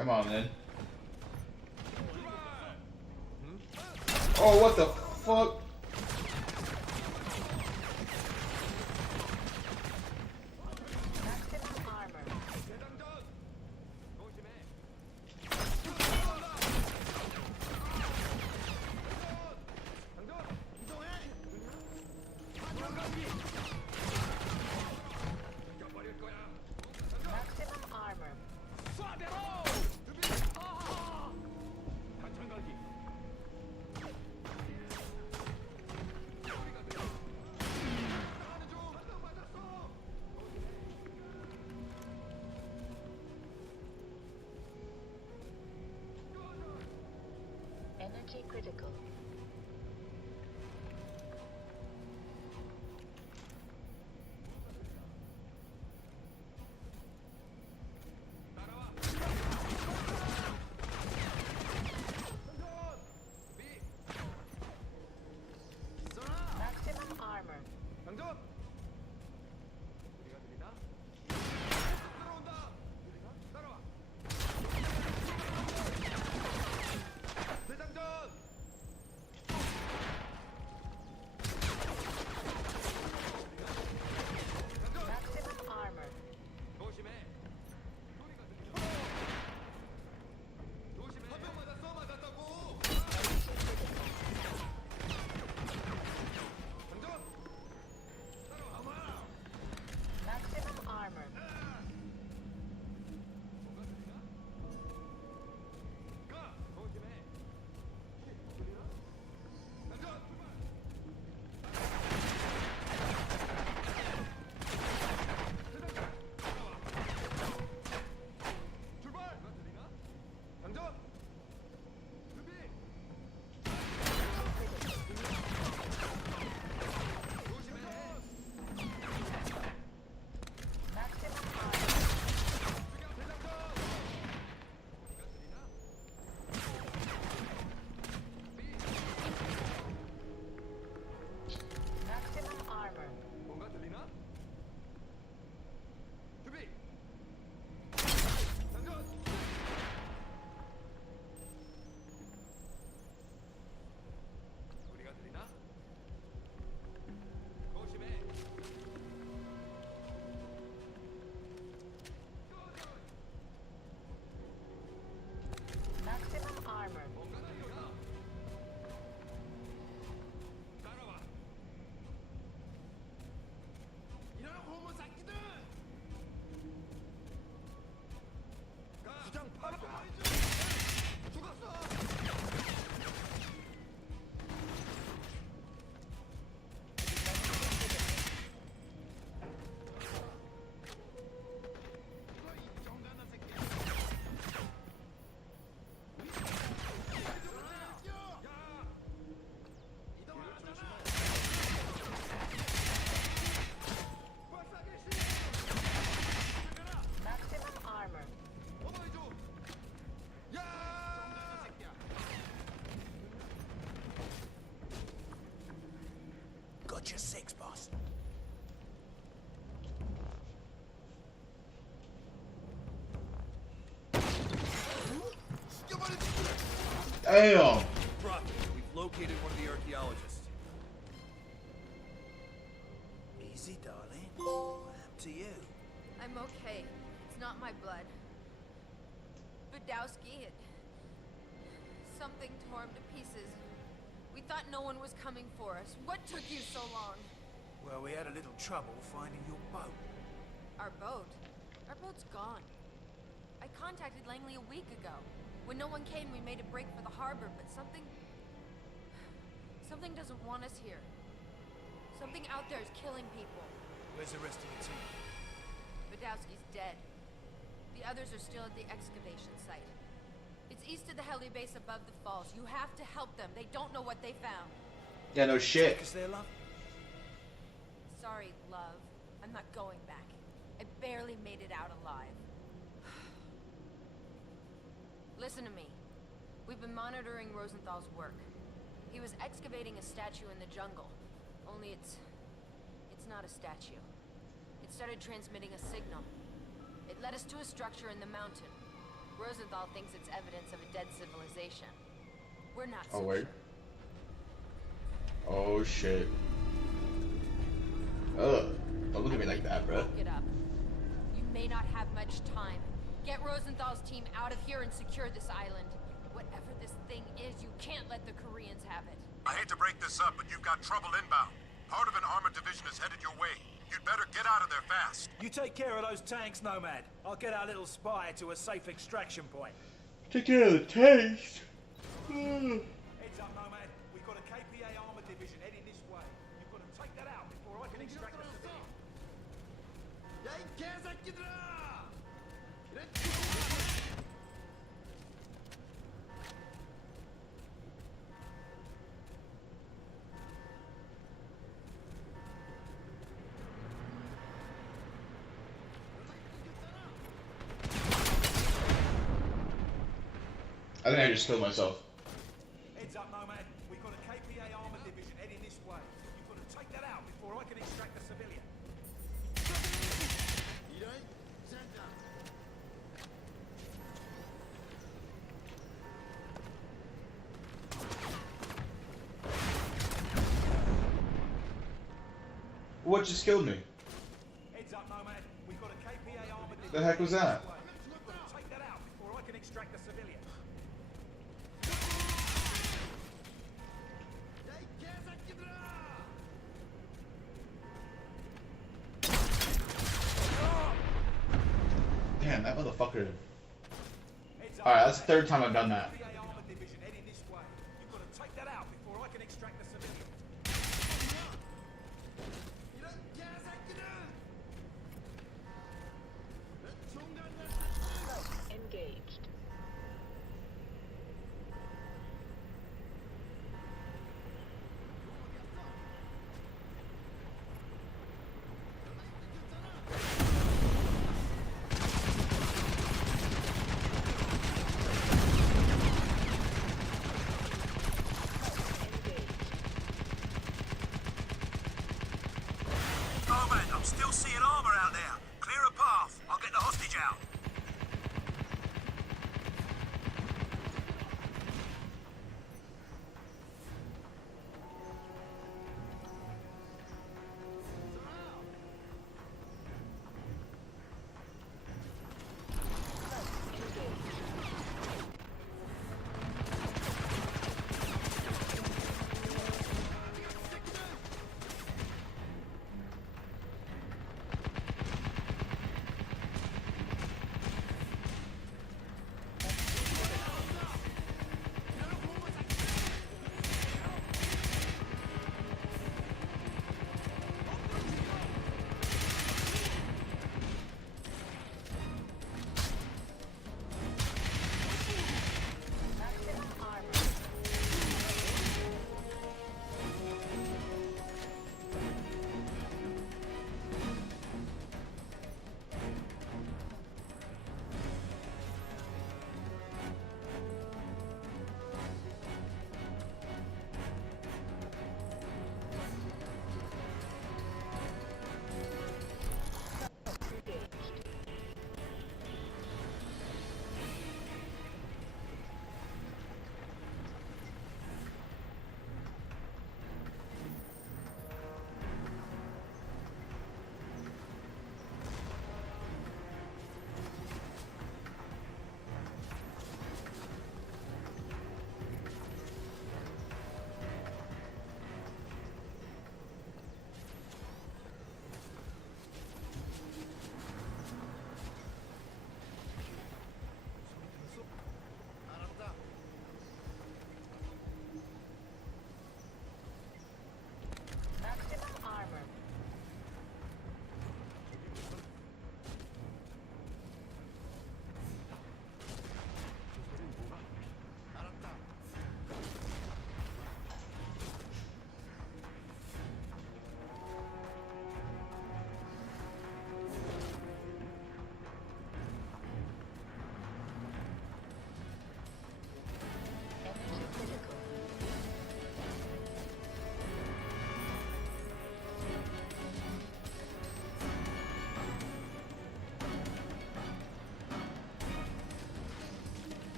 Come on, then. Oh, what the fuck? Maximum armor. Maximum armor. Energy critical. Maximum armor. Maximum armor. Maximum armor. Maximum armor. Maximum armor. Maximum armor. Maximum armor. Got your six, boss. Damn. Prophet, we've located one of the archaeologists. Easy, darling. What happened to you? I'm okay. It's not my blood. Badowski, something tore him to pieces. We thought no one was coming for us. What took you so long? Well, we had a little trouble finding your boat. Our boat? Our boat's gone. I contacted Langley a week ago. When no one came, we made a break for the harbor, but something doesn't want us here. Something out there is killing people. Where's the rest of the team? Badowski's dead. The others are still at the excavation site. It's east of the heli base above the falls. You have to help them. They don't know what they found. Yeah, no shit. Because they're love. Sorry, love. I'm not going back. I barely made it out alive. Listen to me. We've been monitoring Rosenthal's work. He was excavating a statue in the jungle. Only it's not a statue. It started transmitting a signal. It led us to a structure in the mountain. Rosenthal thinks it's evidence of a dead civilization. We're not Oh so wait. sure. Oh shit. Ugh. Don't look at me like that, bro. Look it up. You may not have much time. Get Rosenthal's team out of here and secure this island. Whatever this thing is, you can't let the Koreans have it. I hate to break this up, but you've got trouble inbound. Part of an armored division is headed your way. You'd better get out of there fast. You take care of those tanks, Nomad. I'll get our little spy to a safe extraction point. Take care of the tanks. Heads up, Nomad. We've got a KPA armored division heading this way. You've got to take that out before I can extract the civilian. I think I just killed myself. Heads up, Nomad. We've got a KPA armored division heading this way. You've got to take that out before I can extract the civilian. What just killed me? Heads up, Nomad. We've got a KPA armored division. The heck was that? You've got to take that out before I can extract the civilian. Damn, that motherfucker. Alright, that's the third time I've done that. KPA armored division heading this way. You've got to take that out before I can extract the civilian. Engaged. Engaged.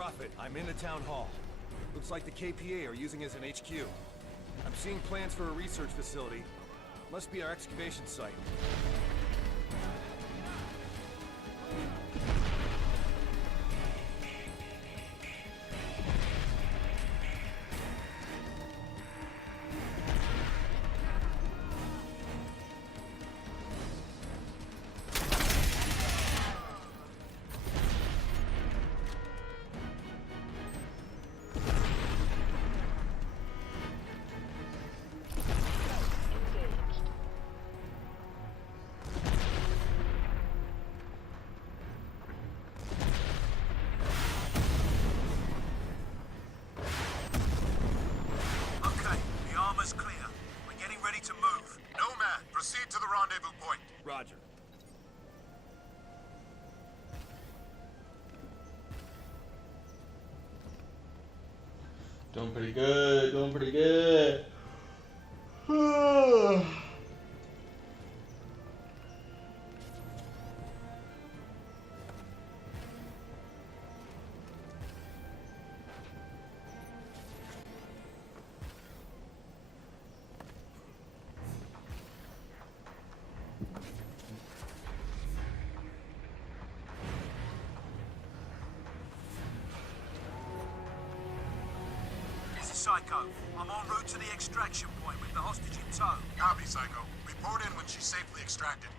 Prophet, I'm in the town hall. Looks like the KPA are using it as an HQ. I'm seeing plans for a research facility. Must be our excavation site. Okay, the armor's clear. We're getting ready to move. Nomad, proceed to the rendezvous point. Roger. Doing pretty good. Doing pretty good. This is Psycho. I'm en route to the extraction point with the hostage in tow. Copy, Psycho. Report in when she's safely extracted.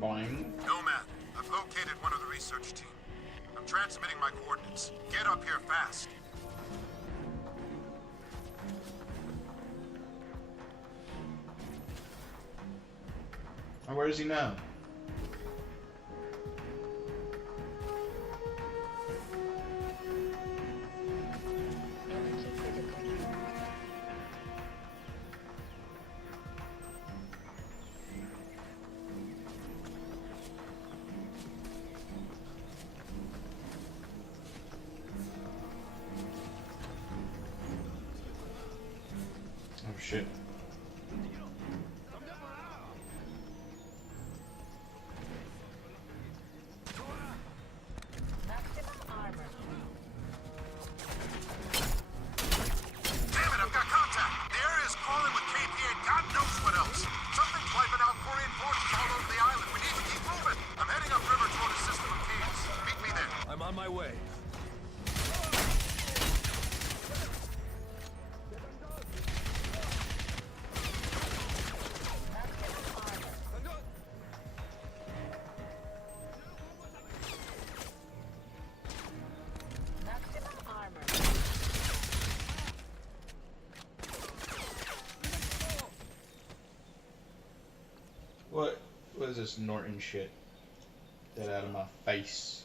Boing. Nomad, I've located one of the research team. I'm transmitting my coordinates. Get up here fast. And where is he now? Energy critical. Oh shit. Maximum armor. Damn it, I've got contact. The area is crawling with KPA and God knows what else. Something's wiping out Korean forces all over the island. We need to keep moving. I'm heading upriver toward a system of caves. Meet me there. I'm on my way. Maximum armor. What is this Norton shit? Get out of my face.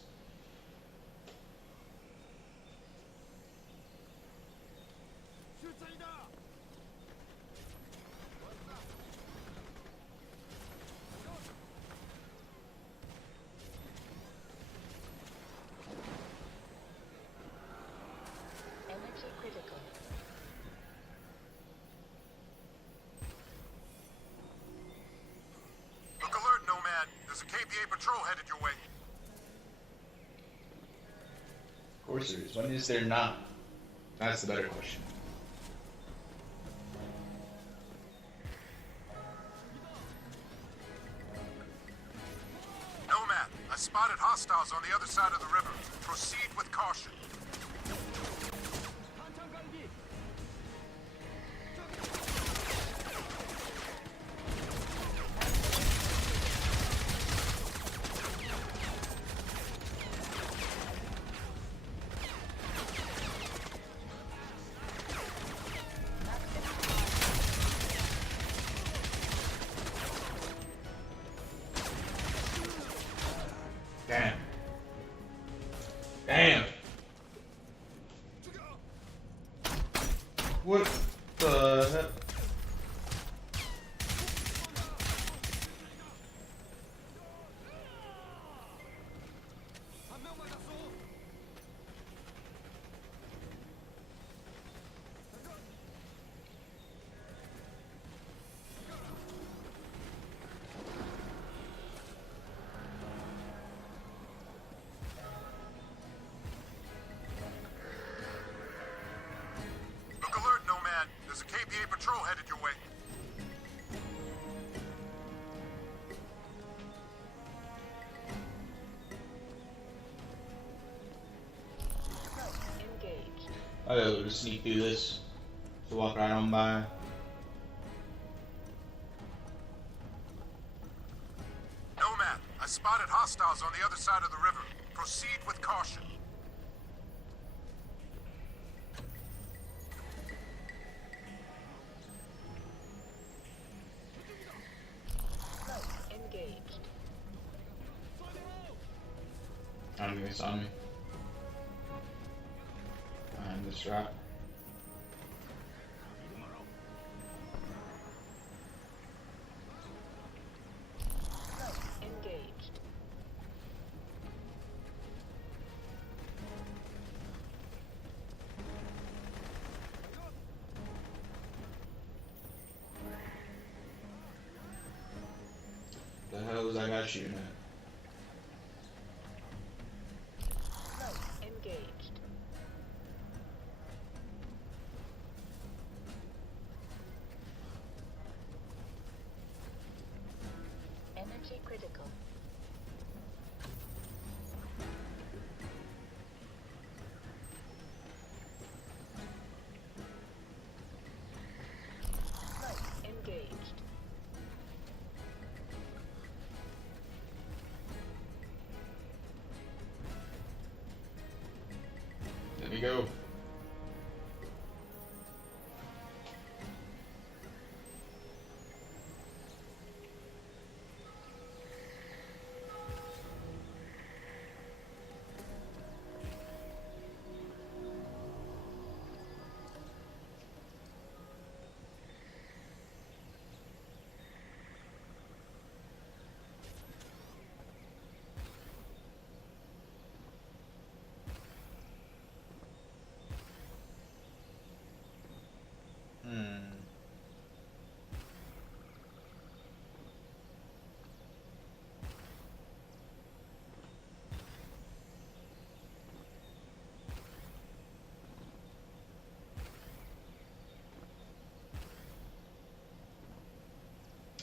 Energy critical. Look alert, Nomad. There's a KPA patrol headed your way. Of course there is. When is there not? That's the better question. Nomad, I spotted hostiles on the other side of the river. Proceed with caution. Damn. Damn. What the heck? I'll be able to sneak through this. To walk right on by. Nomad, I spotted hostiles on the other side of the river. Proceed with caution. Engaged. I don't think they saw me. Behind this rock. Engaged. The hell is I got shooting at? Engaged. Energy critical. Engaged. Let me go.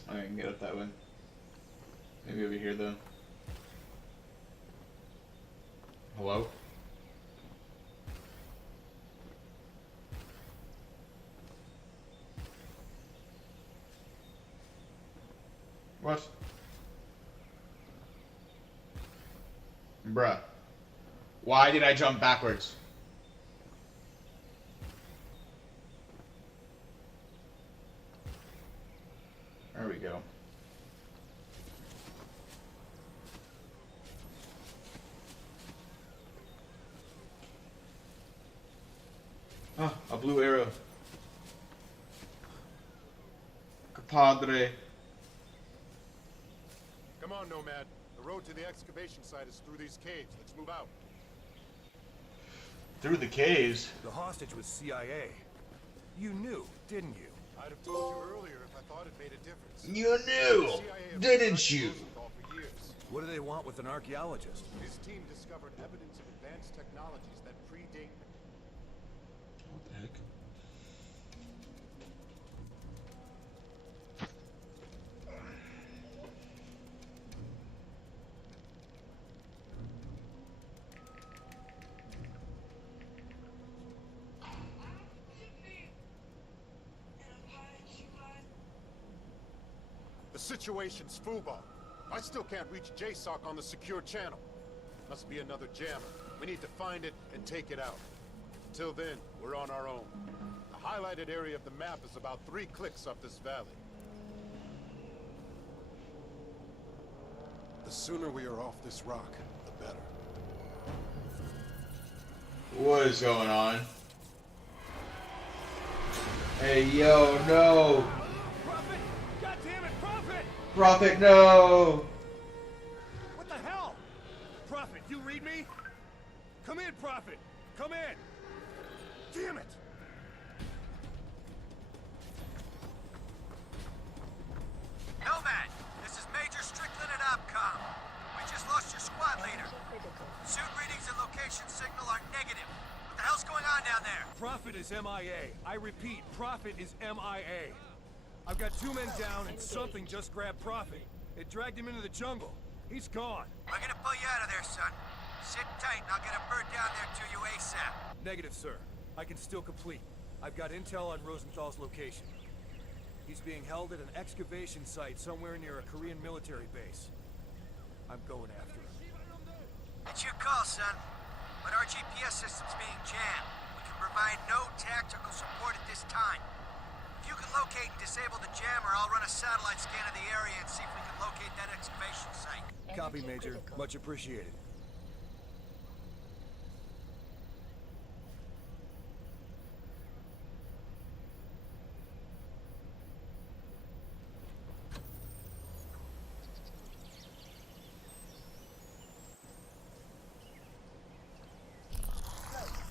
I can get up that way. Maybe over here though. Hello? What? Bruh. Why did I jump backwards? There we go. Ah, a blue arrow. Compadre. Come on, Nomad. The road to the excavation site is through these caves. Let's move out. Through the caves? The hostage was CIA. You knew, didn't you? I'd have told you earlier if I thought it made a difference. You knew, didn't you? For years. What do they want with an archaeologist? His team discovered evidence of advanced technologies that predate. What the heck? The situation's foosball. I still can't reach JSOC on the secure channel. Must be another jammer. We need to find it and take it out. Until then, we're on our own. The highlighted area of the map is about 3 clicks up this valley. The sooner we are off this rock, the better. What is going on? Hey, yo, no! Prophet! God damn it, Prophet! Prophet, no! What the hell? Prophet, you read me? Come in, Prophet! Come in! Damn it! Nomad, this is Major Strickland at OPCOM. We just lost your squad leader. Suit readings and location signal are negative. What the hell's going on down there? Prophet is MIA. I repeat, Prophet is MIA. I've got 2 men down and something just grabbed Prophet. It dragged him into the jungle. He's gone. We're gonna pull you out of there, son. Sit tight and I'll get a bird down there to you ASAP. Negative, sir. I can still complete. I've got intel on Rosenthal's location. He's being held at an excavation site somewhere near a Korean military base. I'm going after him. It's your call, son. But our GPS system's being jammed. We can provide no tactical support at this time. If you can locate and disable the jammer, I'll run a satellite scan of the area and see if we can locate that excavation site. Copy, Major. Much appreciated.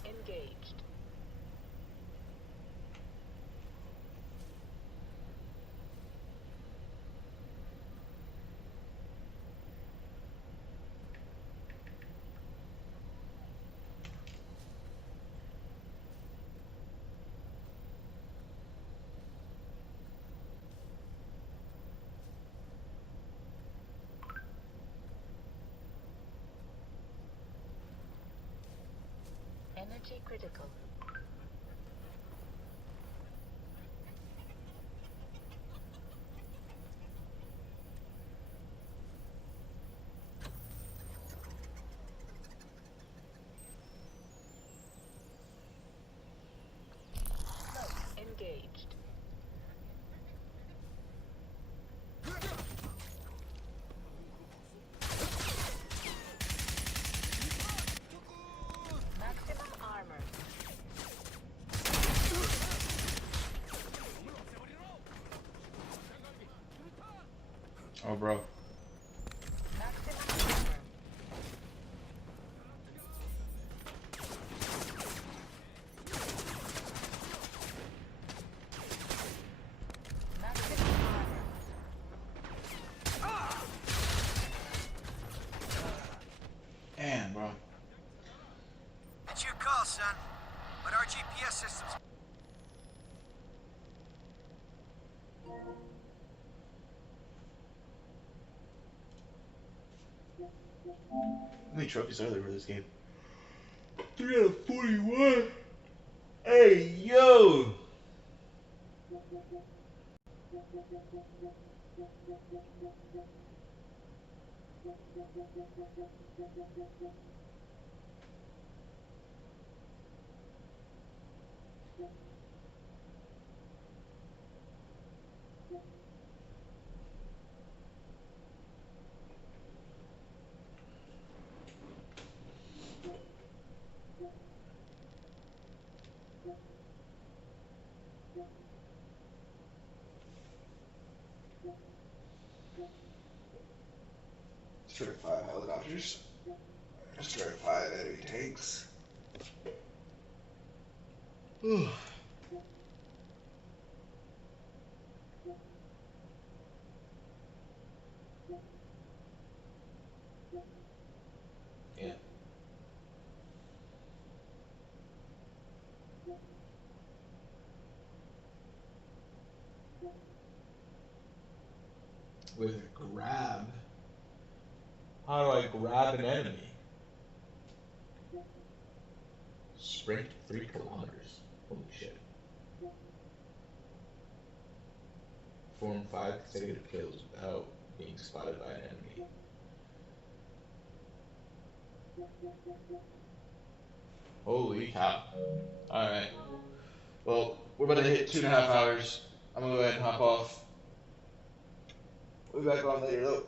Engaged. Energy critical. Engaged. Maximum armor. Oh, bro. Maximum armor. Maximum armor. Damn, bro. It's your call, son. But our GPS system's... How many trophies are there for this game? 341. Hey, yo! Certified helicopters. Certified enemy tanks. Yeah. With grab. How do I grab an enemy? Sprint 3 kilometers. Holy shit. Perform 5 consecutive kills without being spotted by an enemy. Holy cow. Alright. Well, we're about to hit 2.5 hours. I'm gonna go ahead and hop off. We'll be back on later though.